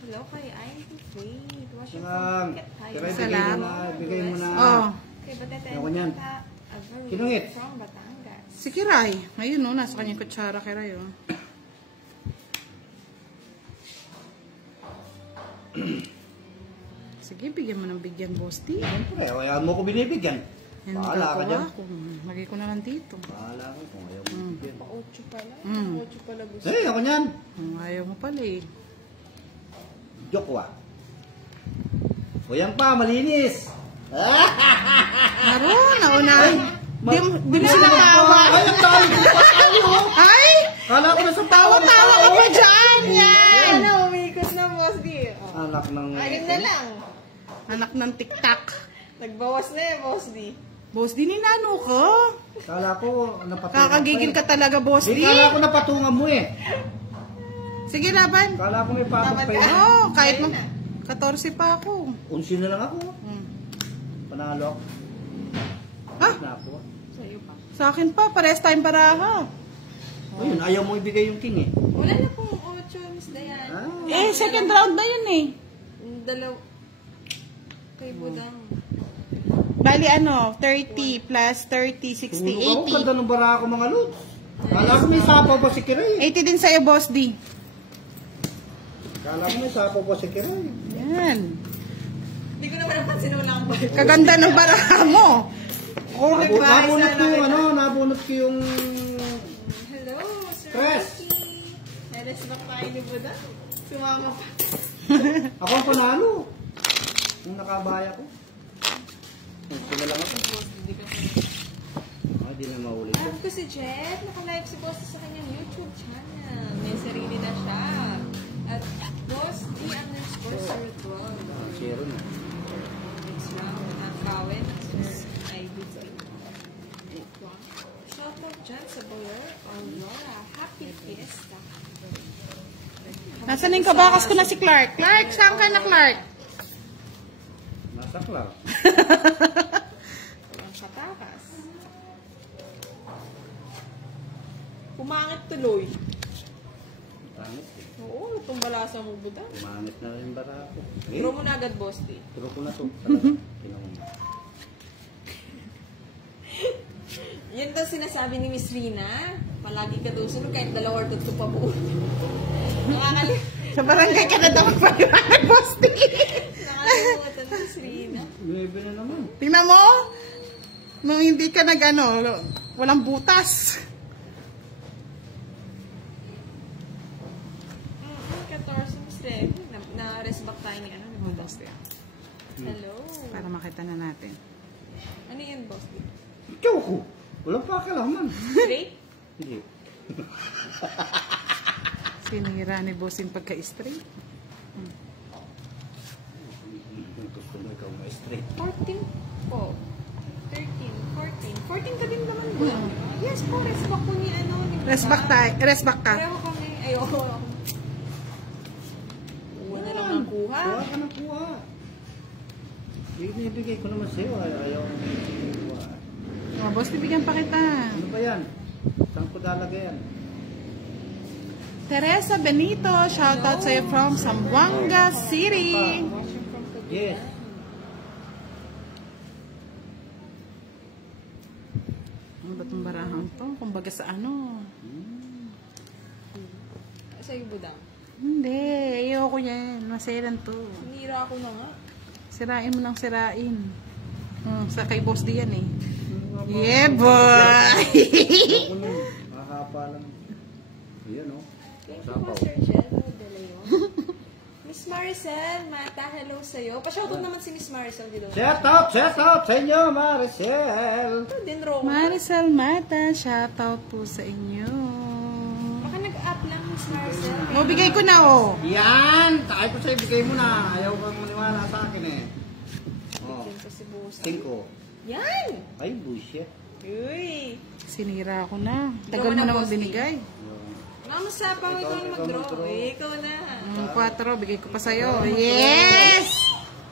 Hello kay Ivy Wait. What's your Lang. phone? Get Kaya tired. bigay mo na. Bigay mo na. Oh, Kay Batete Ako niyan. Avery Kinungit. from Batangas. si Kiray. Ayun, no, nasa kanyang kutsara, Kiray, oh. Sige, bigyan mo ng bigyan, boss, di. Siyempre, kaya mo ko binibigyan. Yan, Bahala ka dyan. magagawa ko. Lagay ko na lang dito. Bahala ko kung ayaw mo bigyan. Pa 8 pala. Mm. 8 pala gusto. Eh, ako niyan. Ayaw mo pala eh. Joke wa. O yan pa, malinis. Haro, naunahan. Di mo sila tawa. Ay, ang dami ko pa sa'yo. Ay! Kala ko na sa Tawa-tawa ka pa dyan! Yan! Ano, umikot na boss di. Oh. Anak ng... Ayun na lang. Anak ng tiktak. Nagbawas na eh, boss di. Boss, di ninano ka. Kala ko napatungan Kakagigil ka talaga, boss. Hindi, Di. kala ko napatungan mo eh. Sige, laban. Kala ko may papag pa Dapat yun. Oo, kahit Ayun mo. na. 14 pa ako. 11 na lang ako. Hmm. Panalo ako. Ha? Na ako. Sa'yo pa. Sa akin pa, pares time para ha. Ayun, ayaw mo ibigay yung king eh. Wala na pong 8, Miss Diana. Ah. Second round na yun eh. Dalaw. Kay Budang. Bali ano, 30 plus 30, 60, Ako, ganda ng bara ako mga lods. Kala ko may sapaw pa si Kiray. 80 din sa'yo, boss D. Kala ko may sapaw pa si Kiray. Yan. Hindi ko naman napansin wala kang balik. Kaganda ng baraha mo. Oh, Nabunot ko yung nabunot ko yung... Hello, Sir Press. Ricky. Nares na tayo ni Budang. Sumama pa. Ako ang panalo. Nung nakabaya ko. Sila lang ako. Boss, hindi ka Ay, di na maulit. Alam ko si Jet, naka-live si Boss sa kanyang YouTube channel. May sarili na siya. At Boss D_Sir12. Zero na. Next round, Kawin, Sir Ivy. Shout out dyan sa Boyer, Aurora. Happy Fiesta. Nasaan yung kabakas ko na si Clark? Clark, saan ka na, Clark? Nasa klar. Ang katakas. Pumangit tuloy. Tangit eh. Oo, itong balasa mo, Budang. Umangit na rin bara ako. Eh, Turo mo na agad, Boss D. turo ko na to. Tinawag. Yan daw sinasabi ni Miss Rina. Palagi ka daw sunod kahit 2 or 3 pa po. Nakakalimutan. Sa barangay ka na daw magpaliwanag, boss D. Nakakalimutan ni Miss Rina. 9 na naman. Tingnan mo, nung hindi ka nag-ano, walang butas. Hello. Para makita na natin. Ano yun, boss? Ikaw ko. Walang pakalaman. Straight? Hindi. Sinira ni bossing pagka-straight. Gusto mo ikaw ma-straight. 14 po. 13, 14. 14 ka din naman ba? Yes po, respect ko ni ano. Ni Rest back tayo. Rest back ka. Pareho kami. Ayoko. Kuha na lang ng kuha. Kuha ka ng kuha. Ibigay ko naman sa'yo. Ayaw ko kuha. Oh, boss, bibigyan pa kita. Ano ba yan? Saan ko lalagay yan? Teresa Benito, shoutout sa'yo from Zamboanga City. Watching from Cagayan. Yes. Ano ba itong barahang to? Kumbaga sa ano? Sa'yo, budang. Hindi, ayoko yan. Maselan to. Sinira ako na nga. Sirain mo ng sirain. Sa kay boss di yan eh. Yeah, boy! Ako nun. Makakapa lang. Ayan o. Thank you, Master Jello de Leon. Miss Maricel, Mata, hello sa'yo. Pa-shoutout naman si Miss Maricel dito. Shout out sa inyo, Maricel. Ito din, Roma. Maricel Mata, shoutout po sa inyo. Baka nag-up lang, Miss Maricel. O, bigay ko na oh. Yan! Takay ko sa'yo, bigay mo na. Ayaw kang maniwala sa akin eh. Oh, Bigyan ko si Boss. 5. Yan! Ay, bullshit. Uy! Sinira ko na. Ikaw Tagal mo mo na, naman boss, binigay. Mama Sapang, ikaw na mag-draw. mag-draw. Ikaw na. 4, bigay ko pa sa'yo. Yes!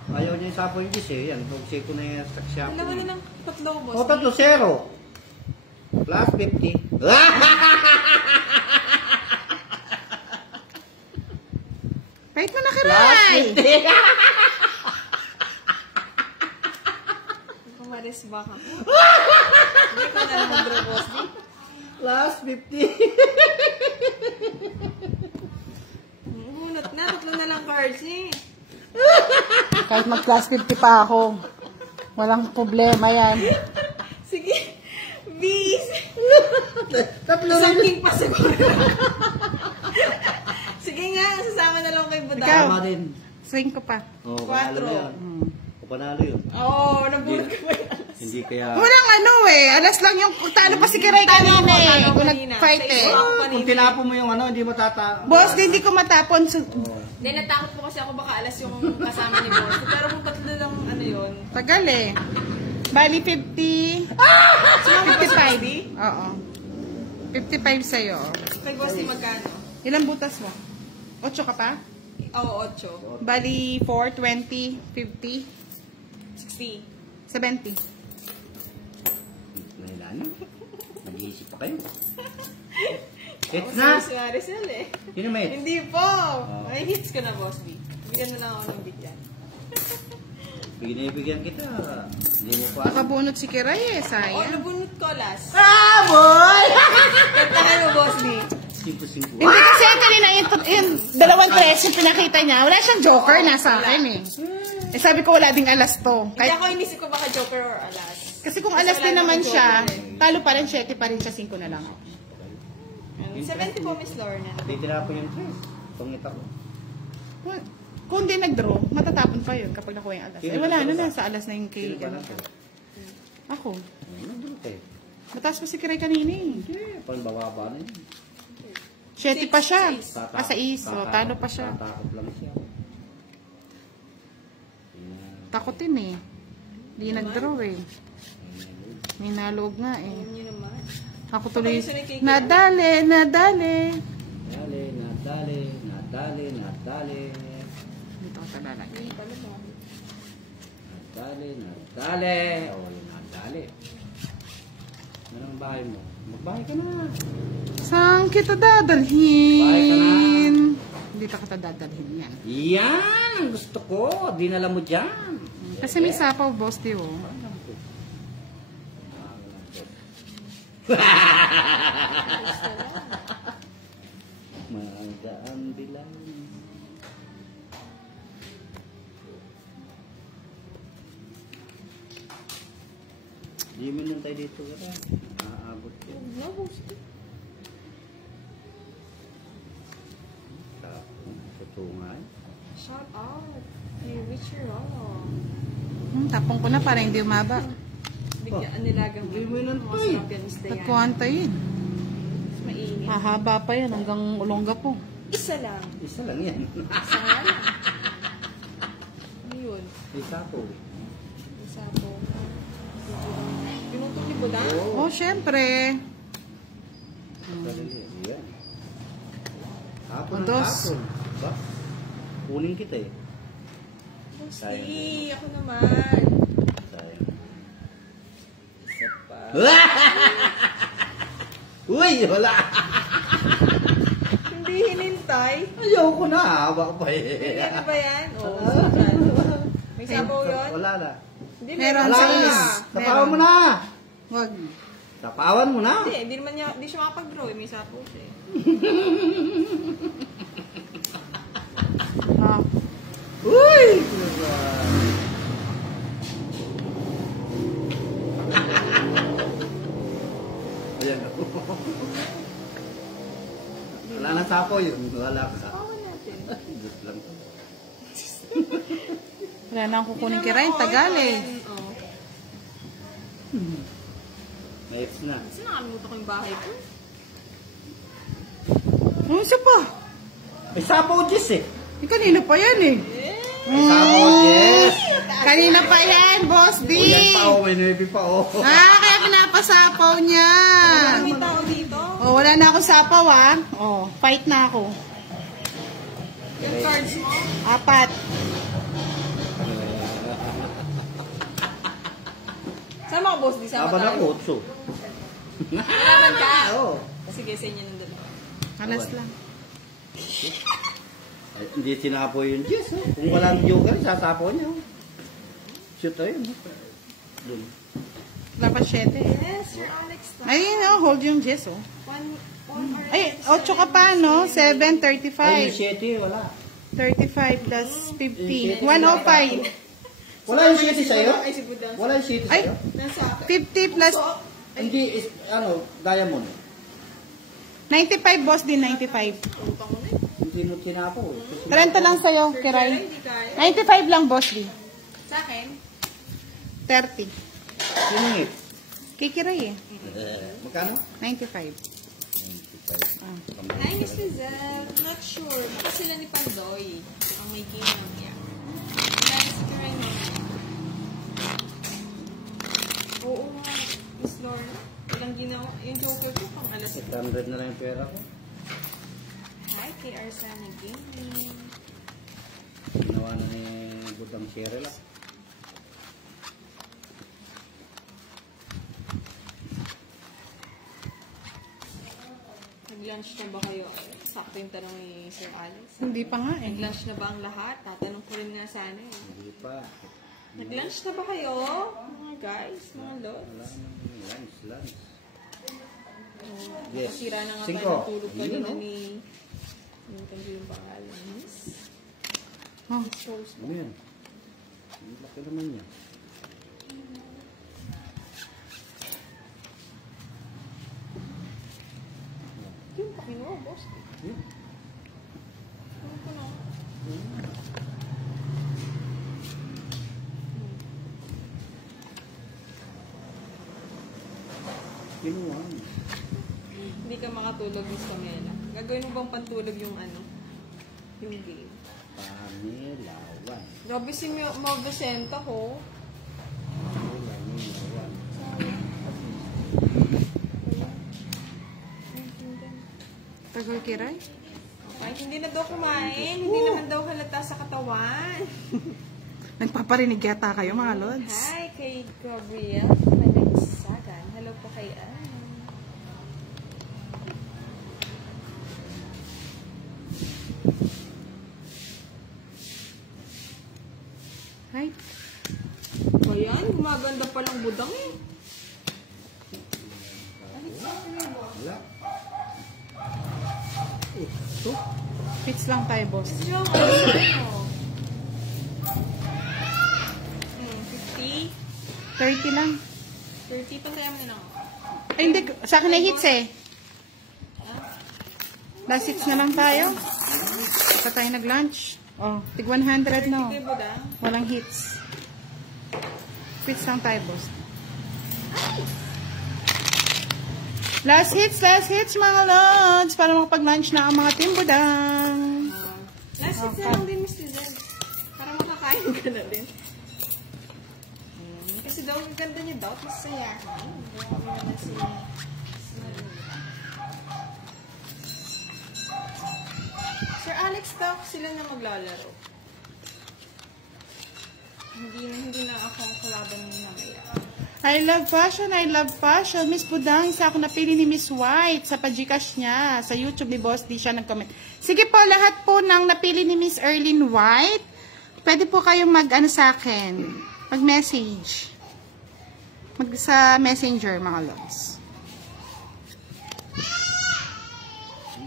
Ayaw niya yung sapo yung gis eh. Yan, bugsi ko na yung stock shop. Dalawa na ng tatlo, boss. O, 3-0. Plus 50. Kahit mo nakiray! Kumaris ba ka? Hindi ko na lang mag-draw, boss. Plus 50. Hunot na. Tatlo na lang cards eh. Kahit mag-plus 50 pa ako. Walang problema yan. Sige. Bis. Tatlo na. Isang king pa siguro. Sige nga, sasama na lang kay Budang. Ikaw. Tama din. Swing ko pa. O, panalo na yan. O, panalo yun. Oo, nabulot ko ba yan? Hindi kaya... Walang ano eh. Alas lang yung... Talo pa si Kiray kanina eh. Talo Kung kanina. nag-fight Sa eh. isa. Kung tinapo mo yung ano, hindi mo tata... Boss, hindi ko matapon. Hindi, natakot po kasi ako baka alas yung kasama ni Boss. Pero kung tatlo lang ano yun. Tagal eh. Bali 50. 55. Oo. 55 sa'yo. Kay Boss ni magkano? Ilang butas mo? 8 ka pa? Oo, 8. Bali 4, 20, 50, 60. 70. Nahilan. Nag-iisip pa kayo. Hits Ako na! si Maricel eh. Sino may hits? Hindi po. May hits ka na, Boss B. Bigyan na lang ako ng bigyan. Binibigyan kita. Hindi mo pa... Nakabunot si Kiray eh. Oo, Sayang. nabunot ko last. Ah, boy! Kantahan mo, Boss B. 5-5. Hindi kasi kanina yung 2 3 yung pinakita niya. Wala siyang joker nasa akin eh. Eh sabi ko wala ding alas to. Hindi Kahit, ako inisip ko baka Joker or alas. kasi kung alas wala din naman namang siya, joker eh. talo pa rin 7 pa rin siya, 5 na lang. 70 po, Miss Lorna. Hindi tinapon yung tres. Pangit ako. Kung di nag-draw, matatapon pa yun kapag nakuha yung alas. Eh wala na, nasa alas na yung kay... Sino ba natin? Ako. Nandun kayo. Mataas pa si Kiray kanina eh. Hindi. Parang bababa na yun. 7 pa siya. Six. Ah, 6. So, talo pa siya. Tatakot lang siya. Takotin eh. Hindi nag-draw eh. May nalog nga eh. Alam niyo naman. Ako tuloy, Ako yung sunikikita. nadali, nadali. Dali, nadali, nadali, nadali. Dito ka talalagay. Hindi pala ba? Nadali, nadali. O, yun, nadali. Ano ang bahay mo? Magbahay ka na. Saan kita Bye dadalhin? Dito ka dadalhin yan. Yan! Ang gusto ko. Dinala mo dyan. Kasi may sapaw, boss, di oh. Magaan bilang. Di minun tayo dito. Aabot yun. No, host. Tutungan. Shout out. Kay Richard Rollo. Tapong ko na para hindi umaba. Bigyan nilagang Hindi mo yun mga tay. sarap yan, Miss Dayan. Pagkuhanta yun. Mas mainit. Hahaba pa yan hanggang ulongga po. Isa lang. Isa lang yan. Isa nga lang. Ano yun? Isa po. Isa po. Pinutong ni Budang? Oo. Oh, syempre. Sarili. Yan. Hapon O, ng dos. hapon. Ba? Kunin kita eh. Bossy, ako naman. Sayang. Isa pa. Uy! Wala! Hindi hinintay. Ayoko na. Haba pa eh. Ano ba yan? Oo. May sabaw yun? Wala na. Hindi, Meron Wala sa na. is. Tapawan mo na. Wag. Tapawan mo na. Hindi naman niya, hindi siya makapag-draw. May sabaw siya eh. Ah. Uy! Ayan ako. Wala na sapo yun. Wala ka. Sabawan natin. Diyos lang. Wala na akong kukunin kay Ryan. Tagal eh. Oo. Next na. Kasi nakalimutan ko yung bahay ko. Ano isa pa? May sapo, Jess eh. Kanina pa yan eh. May sapo, Jess. Kanina pa yan, Boss D. O yan pa o. May nuebi pa o. Kaya pinapasapaw niya. May tao dito. Oh, wala na akong sapaw ah. Oh, fight na ako. Yung cards mo. 4. Saan mga boss? Di sama Laban tayo. ako, 8. Laban ka. Oo. Sige, sa inyo ng dalawa. Alas lang. Ay, hindi sinapo yung Jess. Oh. Kung walang joker, sasapo niya. Oh. Shoot tayo. Doon. Dapat 7. Yes, you're Alex na. Ayun oh, hold yung Jess oh. Ay, 8 ka pa no? 7, Ay, 35. yung 7, wala. 35 plus 50. 105. Wala yung 7 sa'yo? Ay, si Budang. Wala yung 7 Ay! sa'yo? Nasa 50 plus Hindi, diamond. 95, Boss din 95. utang mo na eh. Hindi mo tinapo. 30 lang sa'yo, Kiray. Hindi kaya. 95 lang, Boss D. Sa akin? 30. Siningit. Kay Kiray eh. Magkano? 95. 95. Ah. Hi, Miss Lizelle. Not sure. Baka sila ni Pandoy. Ang may game niya. Nice ka rin mo. Oo nga. Miss Lorna. Ilang ginawa. Yung joker ko pang alas 800 na lang yung pera ko. Hi, kay Arsana Gaming. Ginawa na ni Budang Cheryl. Nag-lunch na ba kayo? Sakto yung tanong ni Sir Alex. Hindi pa nga eh. Nag-lunch na ba ang lahat? Tatanong ko rin nga sana eh. Hindi pa. Nag-lunch na ba kayo? Mga guys, mga Wala lods. nang lunch. Oh, Yes. Kasira na nga 5. tayo ng tulog Ayun, kanina no? ni... Ano tayo yung pangalan? Miss? Oh. Miss Rose Ano yan? Ang laki naman niya. Yung pakinuha, boss. Yun. Ano ko na? Kinuha. Hindi ka makatulog, Miss Pamela. Gagawin mo bang pantulog yung ano? Yung game. Panilawan. Grabe si Mau Vicenta ko. Panilawan. Tagal Kiray. Kahit hindi na daw kumain, hindi naman daw halata sa katawan. Nagpaparinig yata kayo mga lods. Hi kay Gabriel Managsagan. Hello po kay Anne. Hi. Ayan, gumaganda palang budang eh. Wala. Ito. Fix lang tayo, Boss. Yung ano? 50? 30 lang. 30 pa tayo mo na. Ay, hindi. Sa akin na hits eh. Last hits na lang tayo. Pa tayo nag-lunch. Oh, tig 100 30 no. kay budang. Walang hits. Spritz lang tayo, boss. Last hits mga lods. Para makapag-lunch na ang mga timbudang. Last hits na lang din, Mr. Zen. Para makakain ka na din. Kasi daw, ang ganda niya daw. Masaya. Sir Alex daw, sila na maglalaro. Hindi na ako ang kalaban ng namaya. I love fashion. Miss Budang, isa ako napili ni Miss White sa pa-Gcash niya. Sa YouTube ni Boss D siya nag-comment. Sige po, lahat po ng napili ni Miss Erlyn White, pwede po kayong mag-ano sa akin, mag-message. Sa messenger, mga loves.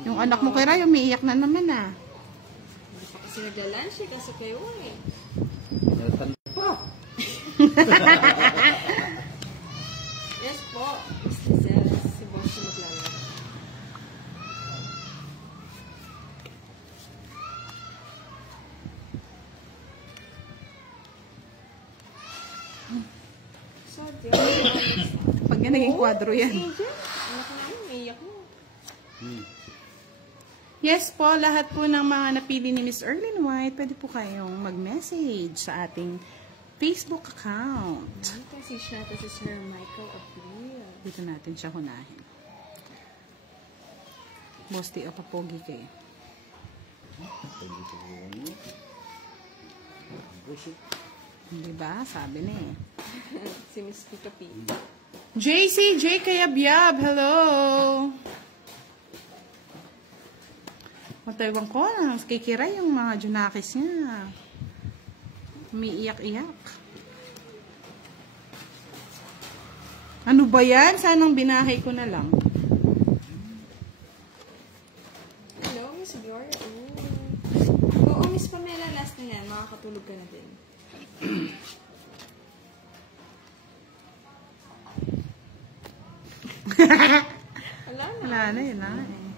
Yung anak mo kay Ray, umiiyak na naman ah. Hindi pa kasi nagla-lunch eh, kasi kayo eh. Nalatan pa. Yes po, Mr. Zel, si Boss yung maglalaro. So, Pag yan naging kwadro yan. Angel, anak namin, naiyak mo. Yes po, lahat po ng mga napili ni Miss Erlyn White, pwede po kayong mag-message sa ating Facebook account. Kasi siya, si Sir Michael April. Dito natin siya hunahin. Boss, di ako pogi kayo. Diba? Sabi na eh. Si Miss Tito P. JCJ Kayabyab, hello! Mataywan ko na, kikira yung mga junakis niya. Umiiyak-iyak. Ano ba yan? Sanang binahay ko na lang. Hello, Miss Gloria. Oo, Miss Pamela, last na yan. Makakatulog ka na din. Wala na. Wala na yun na eh.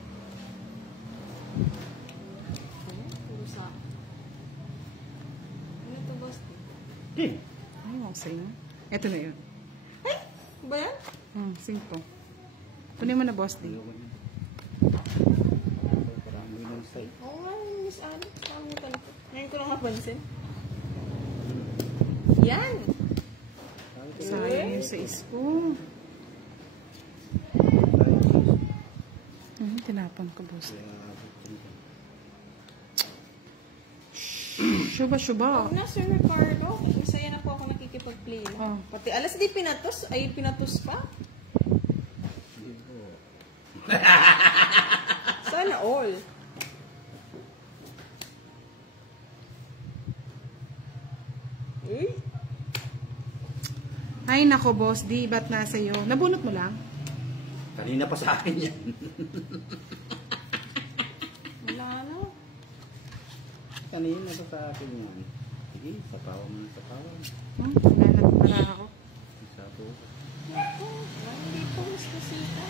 Puro sa... Ano ito, boss? Ay, wag sa'yo. Ito na yun. Ay! Ba yan? Simple. Kunin mo na, boss D. Oo nga, Miss Anne. Nakamutan ko. Ngayon ko lang napansin. Yan! Sayang yung sa isko. Tinapon ko, boss. Shuba. Huwag na, Sir Ricardo. Masaya na po ako nakikipag-play. Oh. Pati alas di pinatos. Ay, pinatos pa. Sana all. Ay, nako, boss D. Ba't nasa iyo? Nabunot mo lang? Kanina pa sa akin yan. Wala na. Kanina pa sa akin yan. Sige, sapawan mo na sapawan. Wala na para ako. Sapo. Ako, hindi po mas kasita.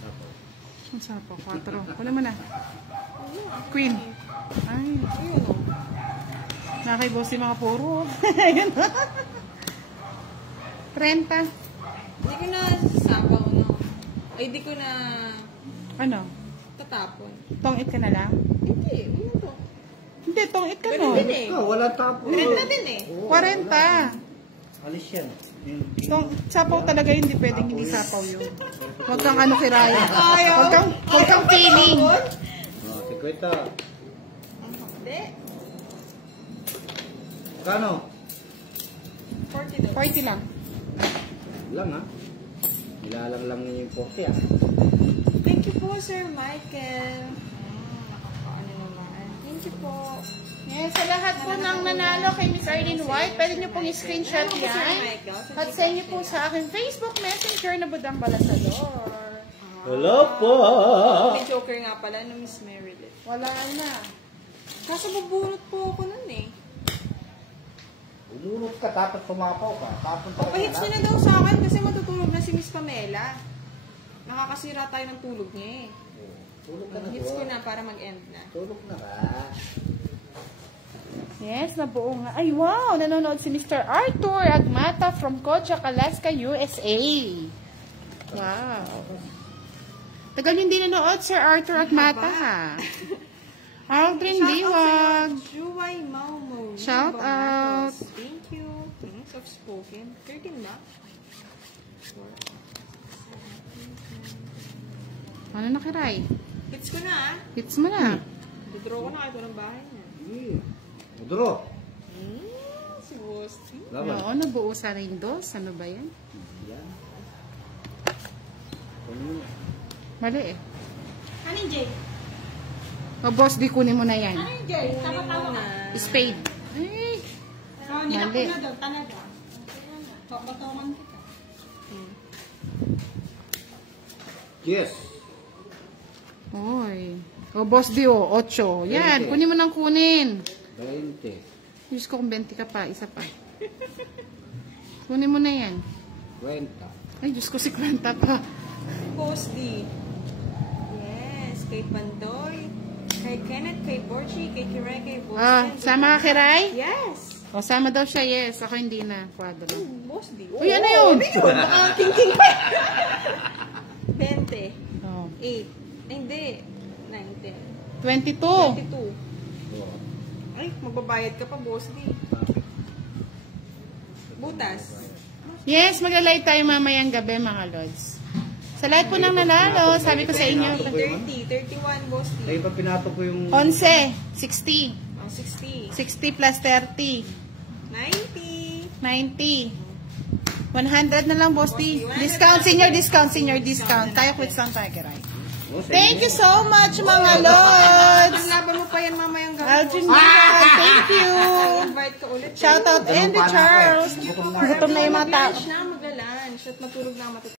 Sapo. Ang sapo, 4. Kunin mo na. Queen. Ay, Ayun o. nakay boss yung mga puro. Ayun. 30. Hindi ko na sasabaw, no? Ay, di ko na Ano? tatapon. Tong-it ka na lang? Hindi, ano to? Hindi, tong-it ka Ganun nun. din eh. Oh, wala tapo. Ganun na din eh. 40. Alis yan. Sapaw talaga yun, hindi pwedeng hindi sapaw yun. Huwag kang ano kiraya. Huwag kang feeling. Oh, 50. Hindi. Kano? 40 daw. 40 lang. Lang ha. Nilalang lang niya yung 40 ah. Thank you po, Sir Michael. Nakakaano naman. Thank you po. Yes, sa lahat po ng nanalo kay Miss Arlene White, pwede nyo pong i-screenshot yan. At send nyo po sa akin Facebook Messenger na Budang Balasador. Hello po! May joker nga pala no Miss Meredith. Wala na. Kaso bubunot po ako nun eh. Umulot ka, tapos pumapaw ka. Tapos Papahits nyo na daw sa akin kasi matutulog na si Miss Pamela. Nakakasira tayo ng tulog niya eh. Tulog ka na Hits ko doon. na para mag-end na. Tulog na ka. Yes, nabuo nga. Ay, wow! Nanonood si Mr. Arthur Agmata from Kodiak, Alaska, USA. Wow. Tagal hindi nanood, Sir Arthur Agmata, ha? Aldrin Liwag. Juway Maumo. Shout out. Thank you. Soft spoken. 13 na. Ano na, Kiray? Hits ko na, ah. Hits mo na. Didraw ko na kahit walang bahay niya. Draw. Si Bosti. Laban. Oo, nabuo sa ring dos. Ano ba yan? Yan. Mali eh. Ano yung Jay? O, boss, di kunin mo na yan. Ano yung Jay? Tama-tawa na. Spade. Ay, mali. Talaga. Papatawan kita. Yes. Oy. O, boss, di o. 8. Yan, kunin mo nang kunin. 20. Diyos ko kung 20 ka pa. Isa pa. Kunin mo na yan. 20. Ay, Diyos ko, si 50 pa. Bosti. Yes. Kay Pandoy. Kay Kenneth. Kay Borchi. Kay Kiray. Kay Bosti. Ah, sama ka, Kiray? Yes. O, sama daw siya, yes. Ako hindi na. Quadro. Bosti. Uy, ano yun? Baka king-king pa. 20. Oh. 8. Hindi. 19. 22. 22. Ay, magbabayad ka pa, Bosti. Butas. Yes, maglalay tayo mamayang gabi, mga lods. Sa lahat po ng nanalo, sabi ko sa inyo, 30. 31, Bosti. Ay, pa pinato ko yung... 11, 60. Oh, 60. 60 plus 30. 90. 90. 100 na lang, Bosti. Discount, senior discount. Tayo quits lang tayo, Kiray. Thank you so much, mga lods. Laban mo pa yan mamayang gabi. Aldrin Liwag, thank you. Invite ka ulit. Shout out Andy Charles. Gutom na yung mga tao. Mag-lunch na, mag-lunch. At matulog na matutulog.